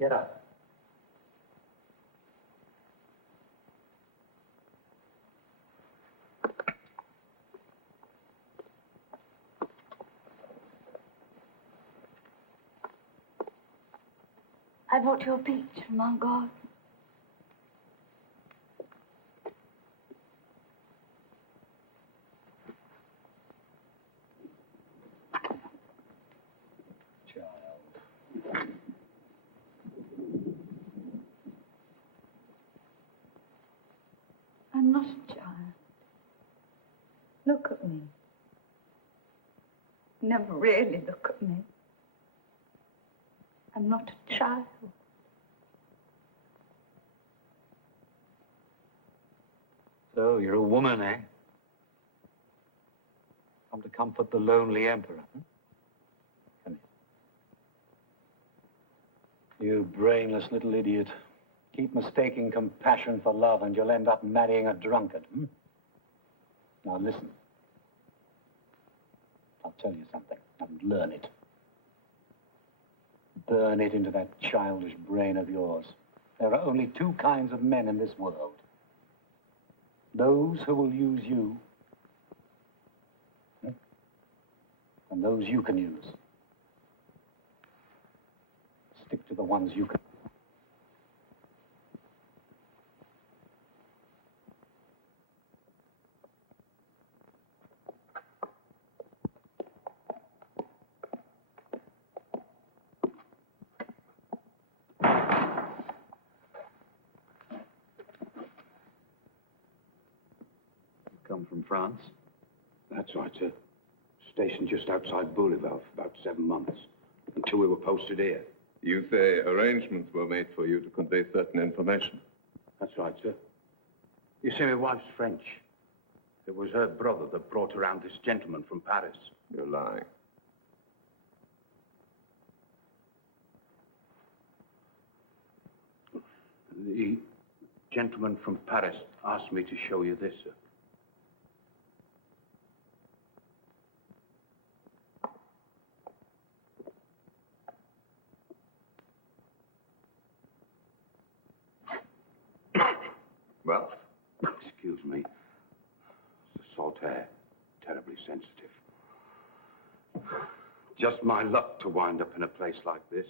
Get up. I brought you a peach from our garden. I'm not a child. Look at me. Never really look at me. I'm not a child. So you're a woman, eh? Come to comfort the lonely emperor. Come here. You brainless little idiot. Keep mistaking compassion for love and you'll end up marrying a drunkard. Now listen. I'll tell you something and learn it. Burn it into that childish brain of yours. There are only two kinds of men in this world. Those who will use you, and those you can use. Stick to the ones you can. Come from France? That's right, sir. Stationed just outside Bouleval for about 7 months, until we were posted here. You say arrangements were made for you to convey certain information. That's right, sir. You see, my wife's French. It was her brother that brought around this gentleman from Paris. You're lying. The gentleman from Paris asked me to show you this, sir. Well? Excuse me. It's a salt air. Terribly sensitive. Just my luck to wind up in a place like this.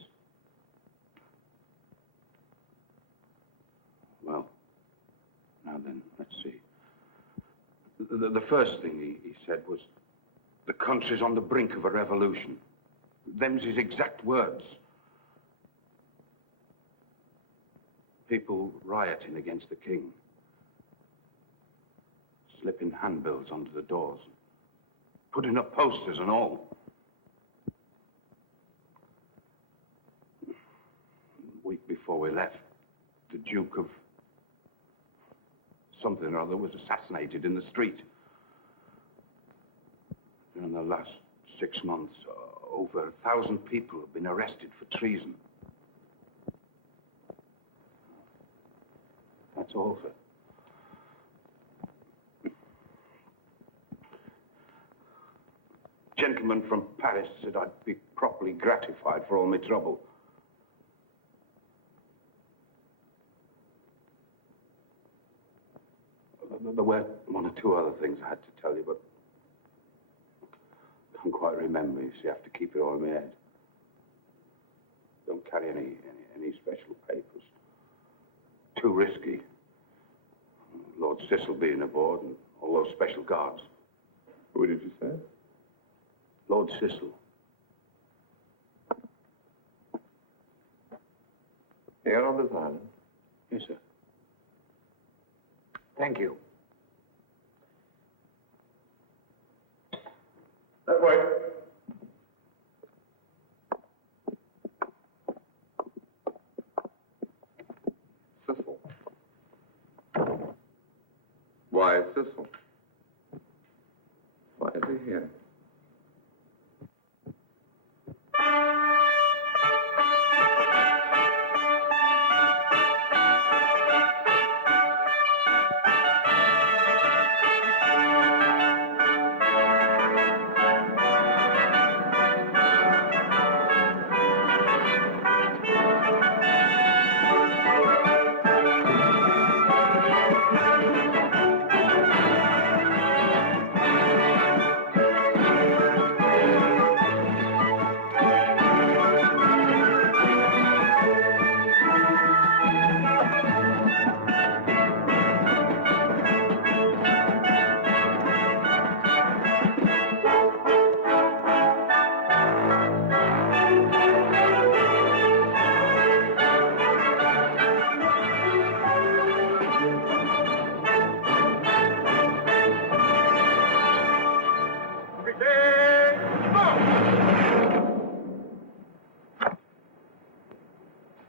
Well, now then, let's see. The first thing he said was, the country's on the brink of a revolution. Them's his exact words. People rioting against the king. Slipping handbills onto the doors. Putting up posters and all. A week before we left, the Duke of something or other was assassinated in the street. In the last 6 months, over 1,000 people have been arrested for treason. That's all, sir. Gentleman from Paris said I'd be properly gratified for all my trouble. There were one or two other things I had to tell you, but I can't quite remember. You see, I have to keep it all in my head. Don't carry any special papers. Too risky. Lord Cecil being aboard and all those special guards. Who did you say? Lord Cecil. Here on this island? Yes, sir. Thank you. That way. Cecil. Why Cecil? Why is he here?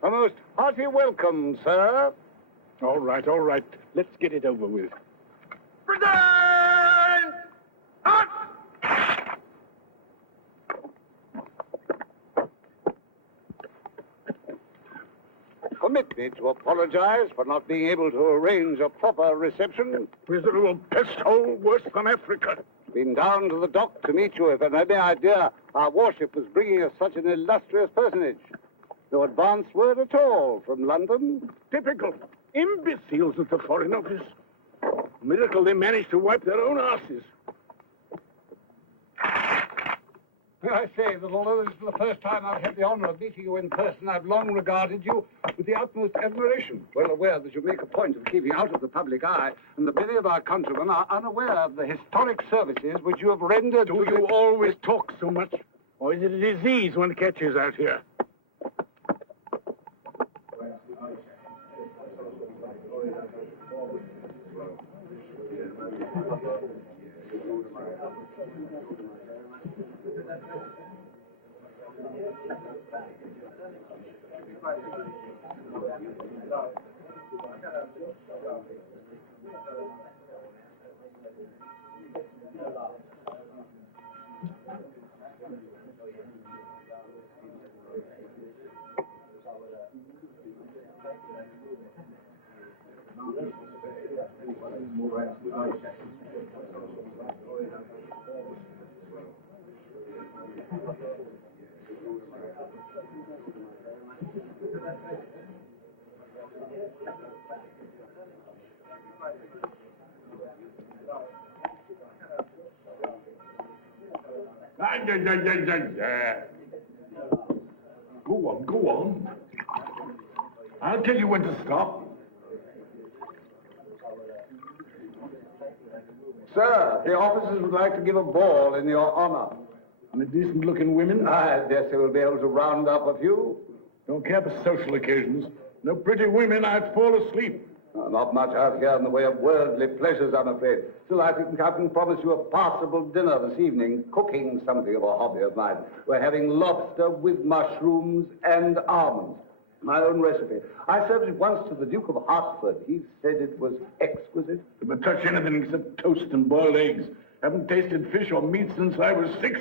A most hearty welcome, sir. All right, all right. Let's get it over with. Permit me to apologize for not being able to arrange a proper reception. Miserable pest hole worse than Africa. Been down to the dock to meet you if an any idea our warship was bringing us such an illustrious personage. No advance word at all from London. Typical. Imbeciles at the Foreign Office. Miracle they managed to wipe their own asses. May I say that although this is the first time I've had the honor of meeting you in person, I've long regarded you with the utmost admiration, well aware that you make a point of keeping out of the public eye, and that many of our countrymen are unaware of the historic services which you have rendered Do you always talk so much? Or is it a disease one catches out here? Go on. I'll tell you when to stop. Sir, the officers would like to give a ball in your honor. And the decent-looking women? I guess they will be able to round up a few. Don't care for social occasions. No pretty women, I'd fall asleep. Not much out here in the way of worldly pleasures, I'm afraid. Still, I think I can promise you a passable dinner this evening. Cooking something of a hobby of mine. We're having lobster with mushrooms and almonds. My own recipe. I served it once to the Duke of Hertford. He said it was exquisite. Never touch anything except toast and boiled eggs. Haven't tasted fish or meat since I was 60.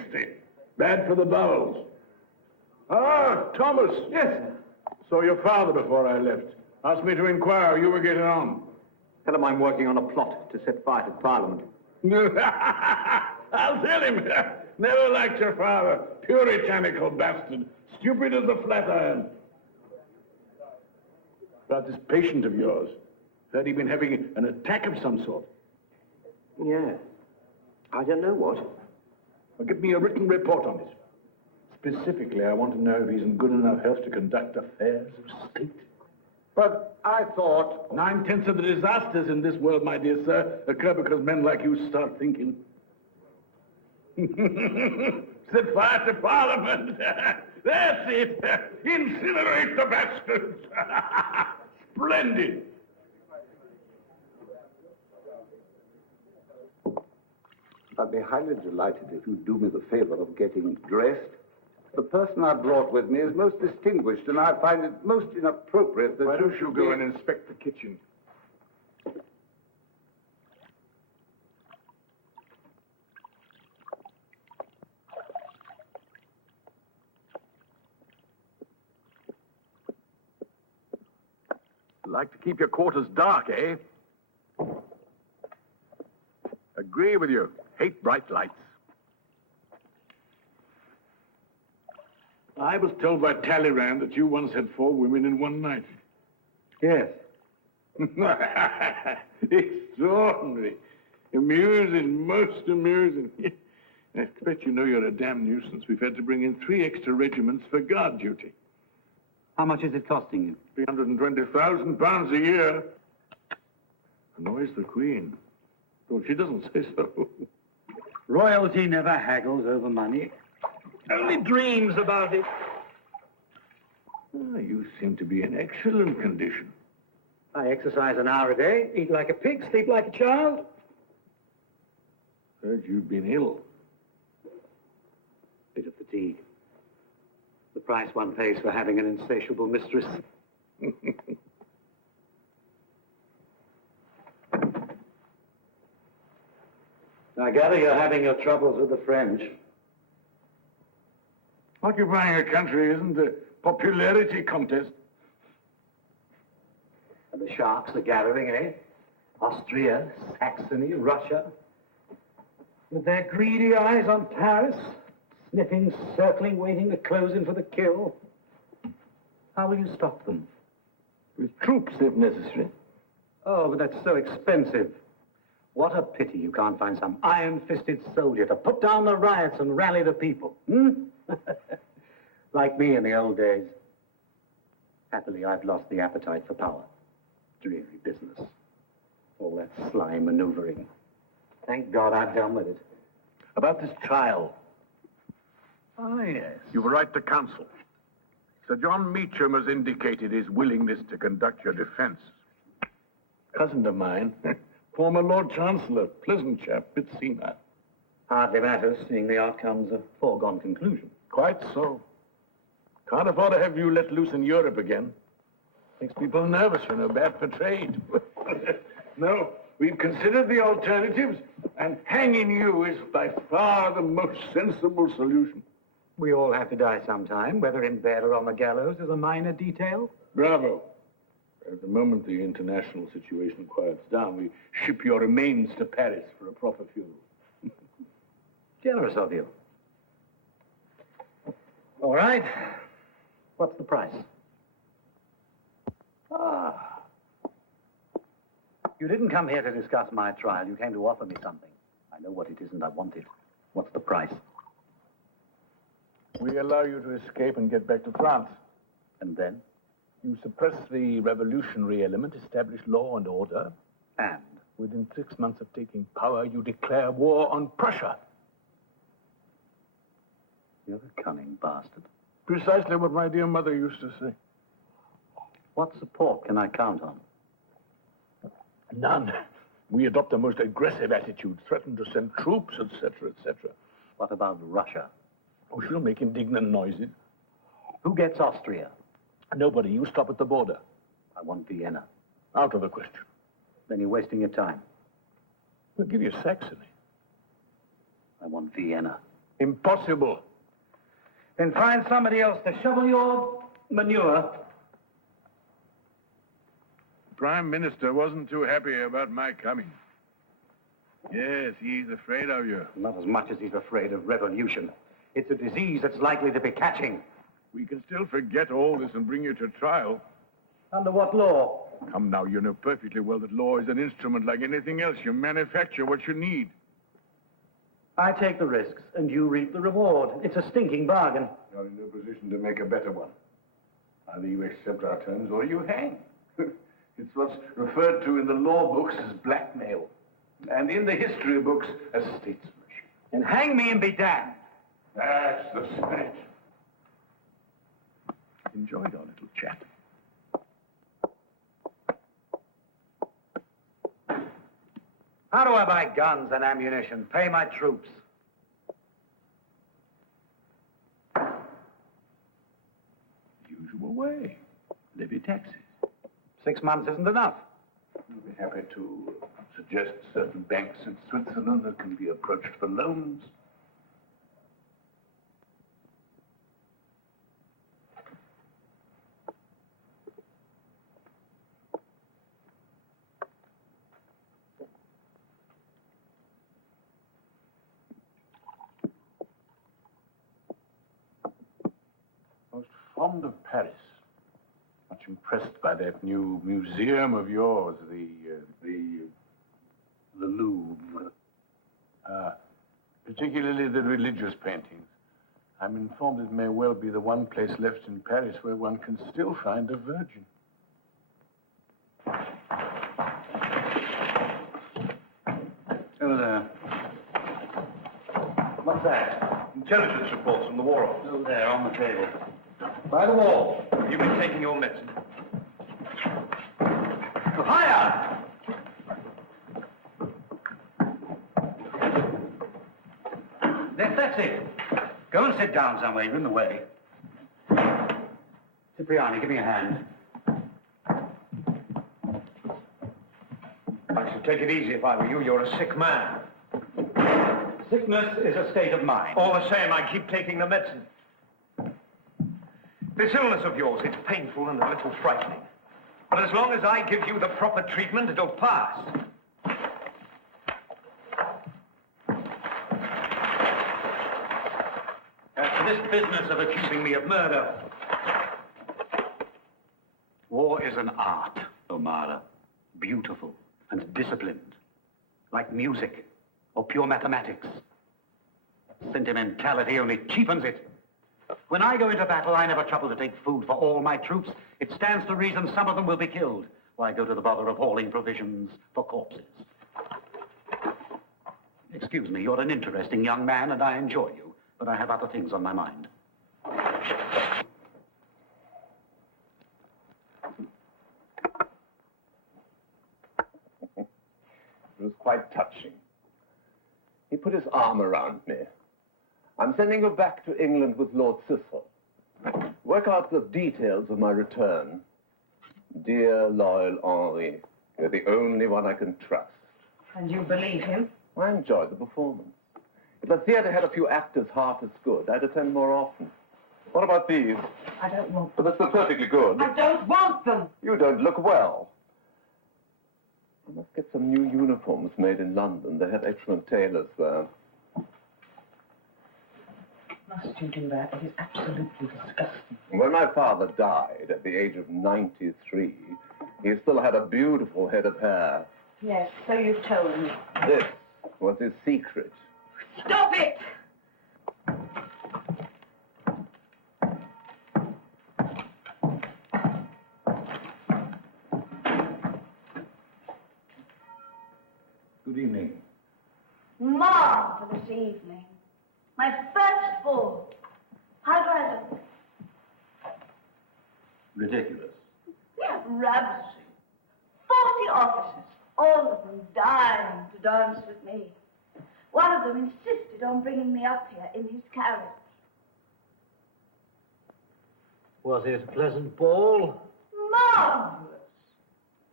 Bad for the bowels. Ah, Thomas. Yes. Saw your father before I left. Asked me to inquire how you were getting on. Tell him I'm working on a plot to set fire to Parliament. I'll tell him. Never liked your father. Puritanical bastard. Stupid as a flat iron. About this patient of yours. Heard he'd been having an attack of some sort. Yeah. I don't know what. Well, give me a written report on it. Specifically, I want to know if he's in good enough health to conduct affairs of state. But I thought... 9/10 of the disasters in this world, my dear sir, occur because men like you start thinking. Set fire to Parliament. That's it. Incinerate the bastards. Splendid. I'd be highly delighted if you'd do me the favor of getting dressed. The person I brought with me is most distinguished, and I find it most inappropriate that... Why don't you go and inspect the kitchen? Like to keep your quarters dark, eh? Agree with you. Hate bright lights. I was told by Talleyrand that you once had 4 women in one night. Yes. Extraordinary. Amusing, most amusing. I expect you know you're a damn nuisance. We've had to bring in 3 extra regiments for guard duty. How much is it costing you? £320,000 a year. Annoys the Queen. Well, she doesn't say so. Royalty never haggles over money. Only dreams about it. Ah, you seem to be in excellent condition. I exercise an hour a day, eat like a pig, sleep like a child. Heard you'd been ill. Bit of fatigue. The price one pays for having an insatiable mistress. I gather you're having your troubles with the French. Occupying a country isn't a popularity contest. And the sharks are gathering, eh? Austria, Saxony, Russia. With their greedy eyes on Paris, sniffing, circling, waiting to close in for the kill. How will you stop them? With troops, if necessary. Oh, but that's so expensive. What a pity you can't find some iron-fisted soldier to put down the riots and rally the people. Like me in the old days. Happily, I've lost the appetite for power. Dreary business. All that sly maneuvering. Thank God I've done with it. About this trial. Ah, yes. You were right to counsel. Sir John Meacham has indicated his willingness to conduct your defense. Cousin of mine, former Lord Chancellor, pleasant chap, bit senile. Hardly matters, seeing the outcome's a foregone conclusion. Quite so. Can't afford to have you let loose in Europe again. Makes people nervous, you know, bad for trade. No, we've considered the alternatives, and hanging you is by far the most sensible solution. We all have to die sometime, whether in bed or on the gallows is a minor detail. Bravo. At the moment the international situation quiets down, we ship your remains to Paris for a proper funeral. Generous of you. All right. What's the price? Ah. You didn't come here to discuss my trial. You came to offer me something. I know what it is and I want it. What's the price? We allow you to escape and get back to France. And then? You suppress the revolutionary element, establish law and order. And? Within 6 months of taking power, you declare war on Prussia. You're a cunning bastard. Precisely what my dear mother used to say. What support can I count on? None. We adopt a most aggressive attitude, threaten to send troops, etc., etc. What about Russia? Oh, she'll make indignant noises. Who gets Austria? Nobody. You stop at the border. I want Vienna. Out of the question. Then you're wasting your time. We'll give you Saxony. I want Vienna. Impossible. Then find somebody else to shovel your manure. The Prime Minister wasn't too happy about my coming. Yes, he's afraid of you. Not as much as he's afraid of revolution. It's a disease that's likely to be catching. We can still forget all this and bring you to trial. Under what law? Come now, you know perfectly well that law is an instrument like anything else. You manufacture what you need. I take the risks, and you reap the reward. It's a stinking bargain. You're in no position to make a better one. Either you accept our terms or you hang. It's what's referred to in the law books as blackmail, and in the history books as statesmanship. And hang me and be damned. That's the spirit. Enjoyed our little chat. How do I buy guns and ammunition? Pay my troops. Usual way. Levy taxes. 6 months isn't enough. We'll be happy to suggest certain banks in Switzerland that can be approached for loans. Most fond of Paris. Much impressed by that new museum of yours, the Louvre. Particularly the religious paintings. I'm informed it may well be the one place left in Paris where one can still find a virgin. Hello there. What's that? Intelligence reports from the War Office. Over there, on the table. By the wall. You've been taking your medicine. Higher! That's it. Go and sit down somewhere. You're in the way. Cipriani, give me a hand. I should take it easy if I were you. You're a sick man. Sickness is a state of mind. All the same, I keep taking the medicine. This illness of yours, it's painful and a little frightening. But as long as I give you the proper treatment, it'll pass. As for this business of accusing me of murder, war is an art, O'Mara. Beautiful and disciplined, like music or pure mathematics. Sentimentality only cheapens it. When I go into battle, I never trouble to take food for all my troops. It stands to reason some of them will be killed. Why go to the bother of hauling provisions for corpses? Excuse me, you're an interesting young man, and I enjoy you, but I have other things on my mind. It was quite touching. He put his arm around me. I'm sending you back to England with Lord Cecil. Work out the details of my return. Dear, loyal Henri, you're the only one I can trust. And you believe him? I enjoyed the performance. If the theater had a few actors half as good, I'd attend more often. What about these? I don't want But they're perfectly good. I don't want them! You don't look well. I must get some new uniforms made in London. They have excellent tailors there. must you do that? It is absolutely disgusting. When my father died at the age of 93, he still had a beautiful head of hair. Yes, so you've told me. This was his secret. Stop it! Good evening. Marvelous evening. My first ball. How do I look? Ridiculous. Yeah, ravishing. 40 officers, all of them dying to dance with me. One of them insisted on bringing me up here in his carriage. Was it a pleasant ball? Marvelous.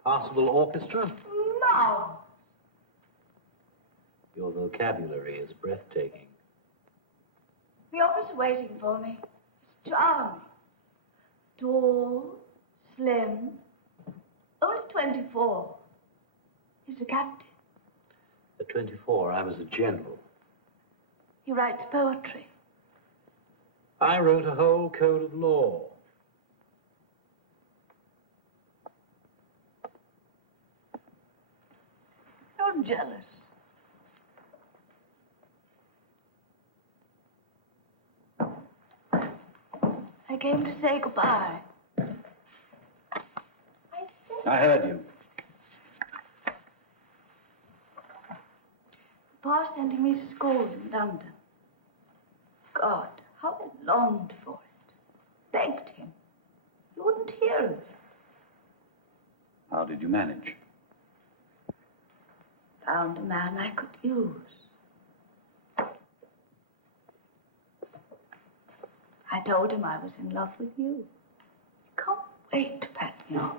Passable orchestra? Marvelous. Your vocabulary is breathtaking. The officer waiting for me is charming. Tall, slim, only 24. He's a captain. At 24, I was a general. He writes poetry. I wrote a whole code of law. I'm jealous. I came to say goodbye. I heard you. Papa's sending me to school in London. God, how I longed for it. Begged him. He wouldn't hear of it. How did you manage? Found a man I could use. I told him I was in love with you. Can't wait to pack me off.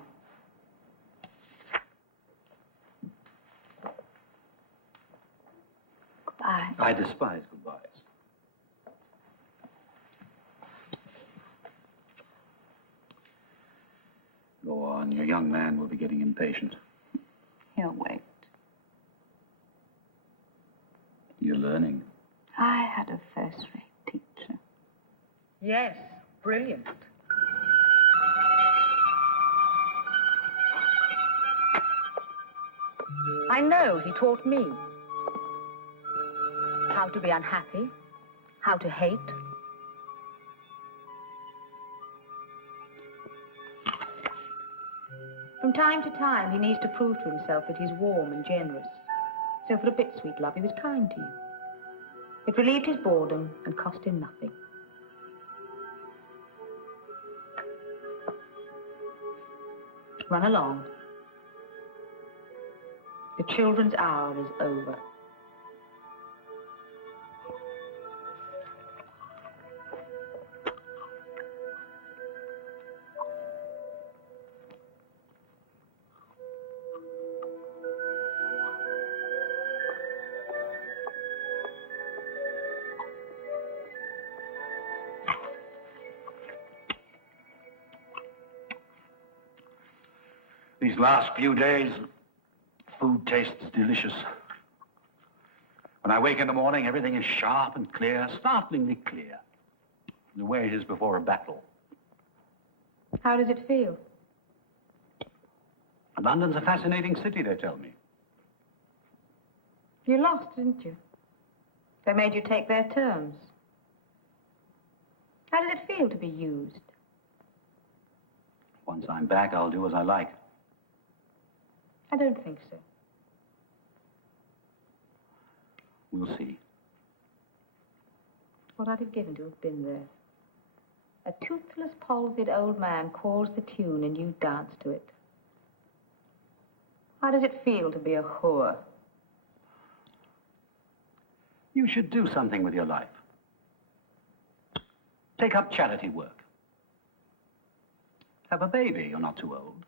Goodbye. I despise goodbyes. Go on, your young man will be getting impatient. He'll wait. You're learning. I had a first-rate teacher. Yes, brilliant. I know he taught me how to be unhappy, how to hate. From time to time, he needs to prove to himself that he's warm and generous. So for a bit, sweet love, he was kind to you. It relieved his boredom and cost him nothing. Run along. The children's hour is over. These last few days, food tastes delicious. When I wake in the morning, everything is sharp and clear, startlingly clear. The way it is before a battle. How does it feel? London's a fascinating city, they tell me. You lost, didn't you? They made you take their terms. How does it feel to be used? Once I'm back, I'll do as I like. I don't think so. We'll see. What I'd have given to have been there. A toothless, palsied old man calls the tune and you dance to it. How does it feel to be a whore? You should do something with your life. Take up charity work. Have a baby, you're not too old.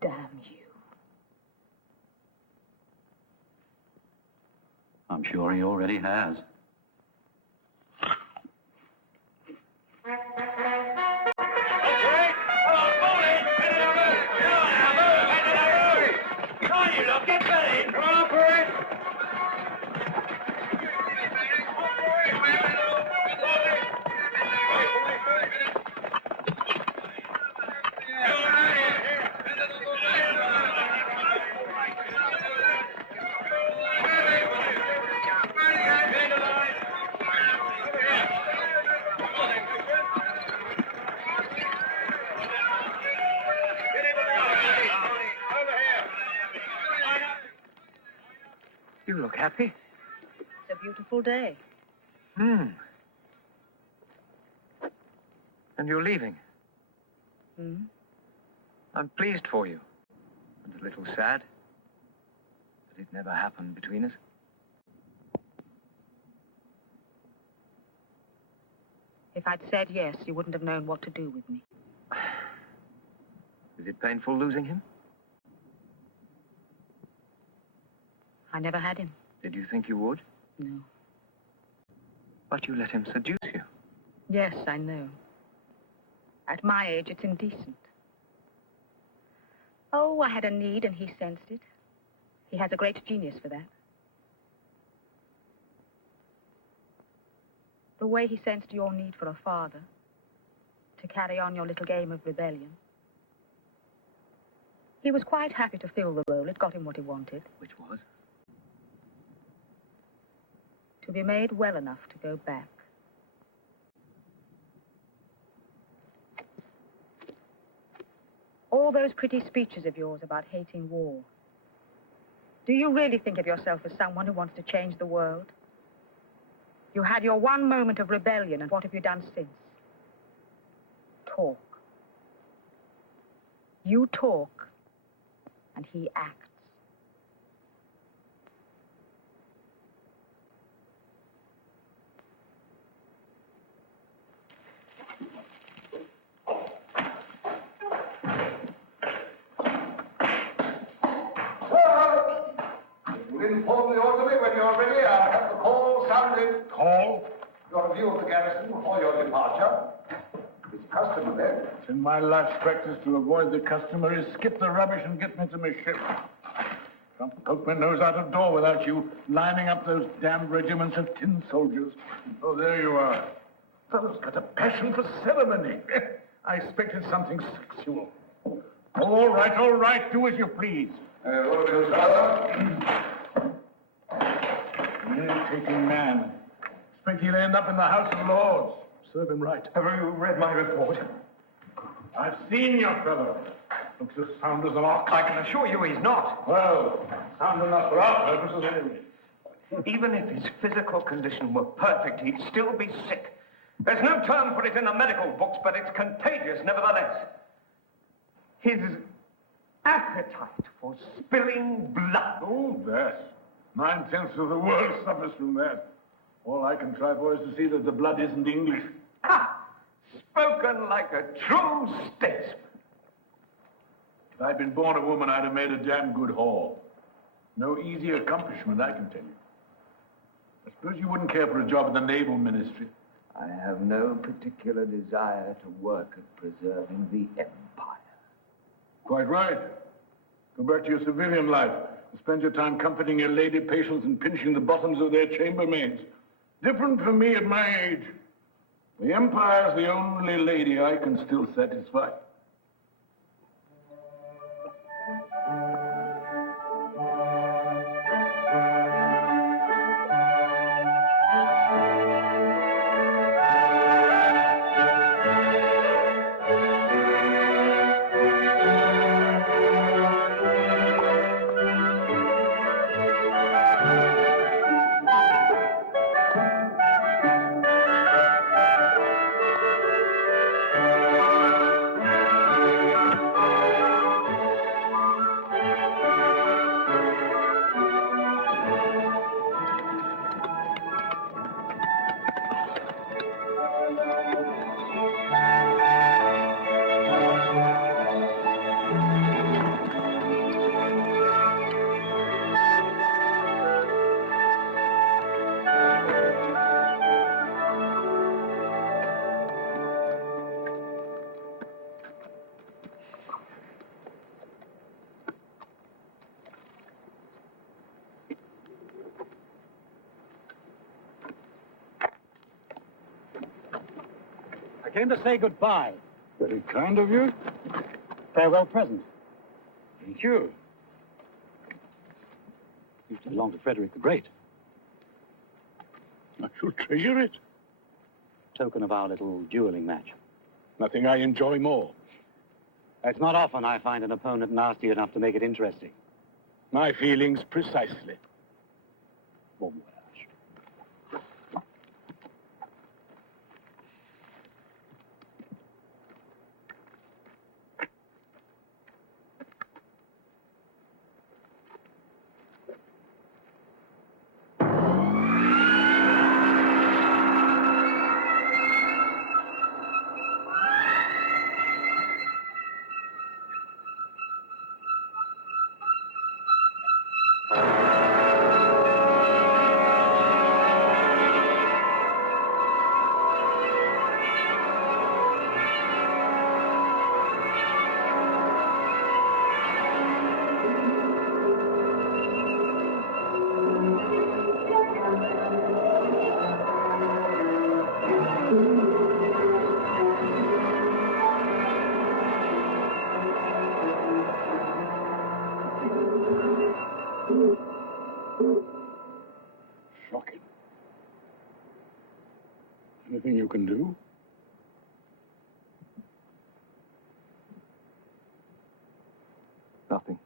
Damn you. I'm sure he already has. You look happy. It's a beautiful day. Hmm. And you're leaving. Hmm? I'm pleased for you. And a little sad. But it never happened between us. If I'd said yes, you wouldn't have known what to do with me. Is it painful losing him? I never had him. Did you think you would? No. But you let him seduce you. Yes, I know. At my age, it's indecent. Oh, I had a need and he sensed it. He has a great genius for that. The way he sensed your need for a father, to carry on your little game of rebellion. He was quite happy to fill the role. It got him what he wanted. Which was? To be made well enough to go back. All those pretty speeches of yours about hating war. Do you really think of yourself as someone who wants to change the world? You had your one moment of rebellion, and what have you done since? Talk. You talk, and he acts. You'll inform the orderly when you're ready. I'll have the call sounded. Call? Your review of the garrison before your departure. It's custom then. It's in my life's practice to avoid the customary skip the rubbish and get me to my ship. Can't poke my nose out of door without you lining up those damned regiments of tin soldiers. Oh, there you are. Fellow's got a passion for ceremony. I expected something sexual. All right, do as you please. What do we do, sir? Irritating man. Expect he'll end up in the House of Lords. Serve him right. Have you read my report? I've seen your fellow. Looks as sound as an ox. I can assure you he's not. Well, sound enough for our purposes anyway. Even if his physical condition were perfect, he'd still be sick. There's no term for it in the medical books, but it's contagious nevertheless. His appetite for spilling blood. Oh, that. 9/10 of the world suffers from that. All I can try for is to see that the blood isn't English. Ha! Spoken like a true statesman. If I'd been born a woman, I'd have made a damn good haul. No easy accomplishment, I can tell you. I suppose you wouldn't care for a job in the Naval Ministry. I have no particular desire to work at preserving the Empire. Quite right. Go back to your civilian life and spend your time comforting your lady patients and pinching the bottoms of their chambermaids. Different for me at my age. The Empire's the only lady I can still satisfy. I came to say goodbye. Very kind of you. Farewell present. Thank you. Used to belong to Frederick the Great. I shall treasure it. Token of our little dueling match. Nothing I enjoy more. It's not often I find an opponent nasty enough to make it interesting. My feelings precisely. Bon voyage. Shocking. Anything you can do? Nothing.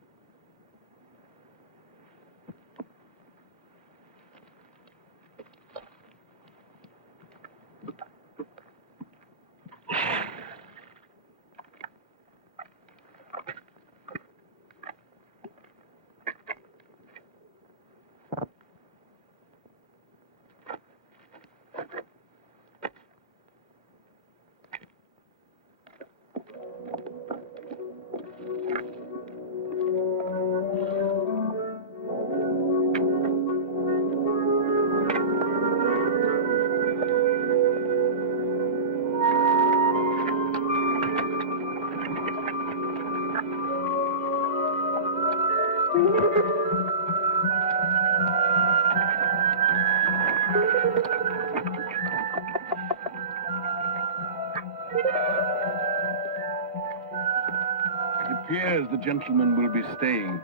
It appears the gentleman will be staying.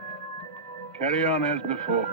Carry on as before.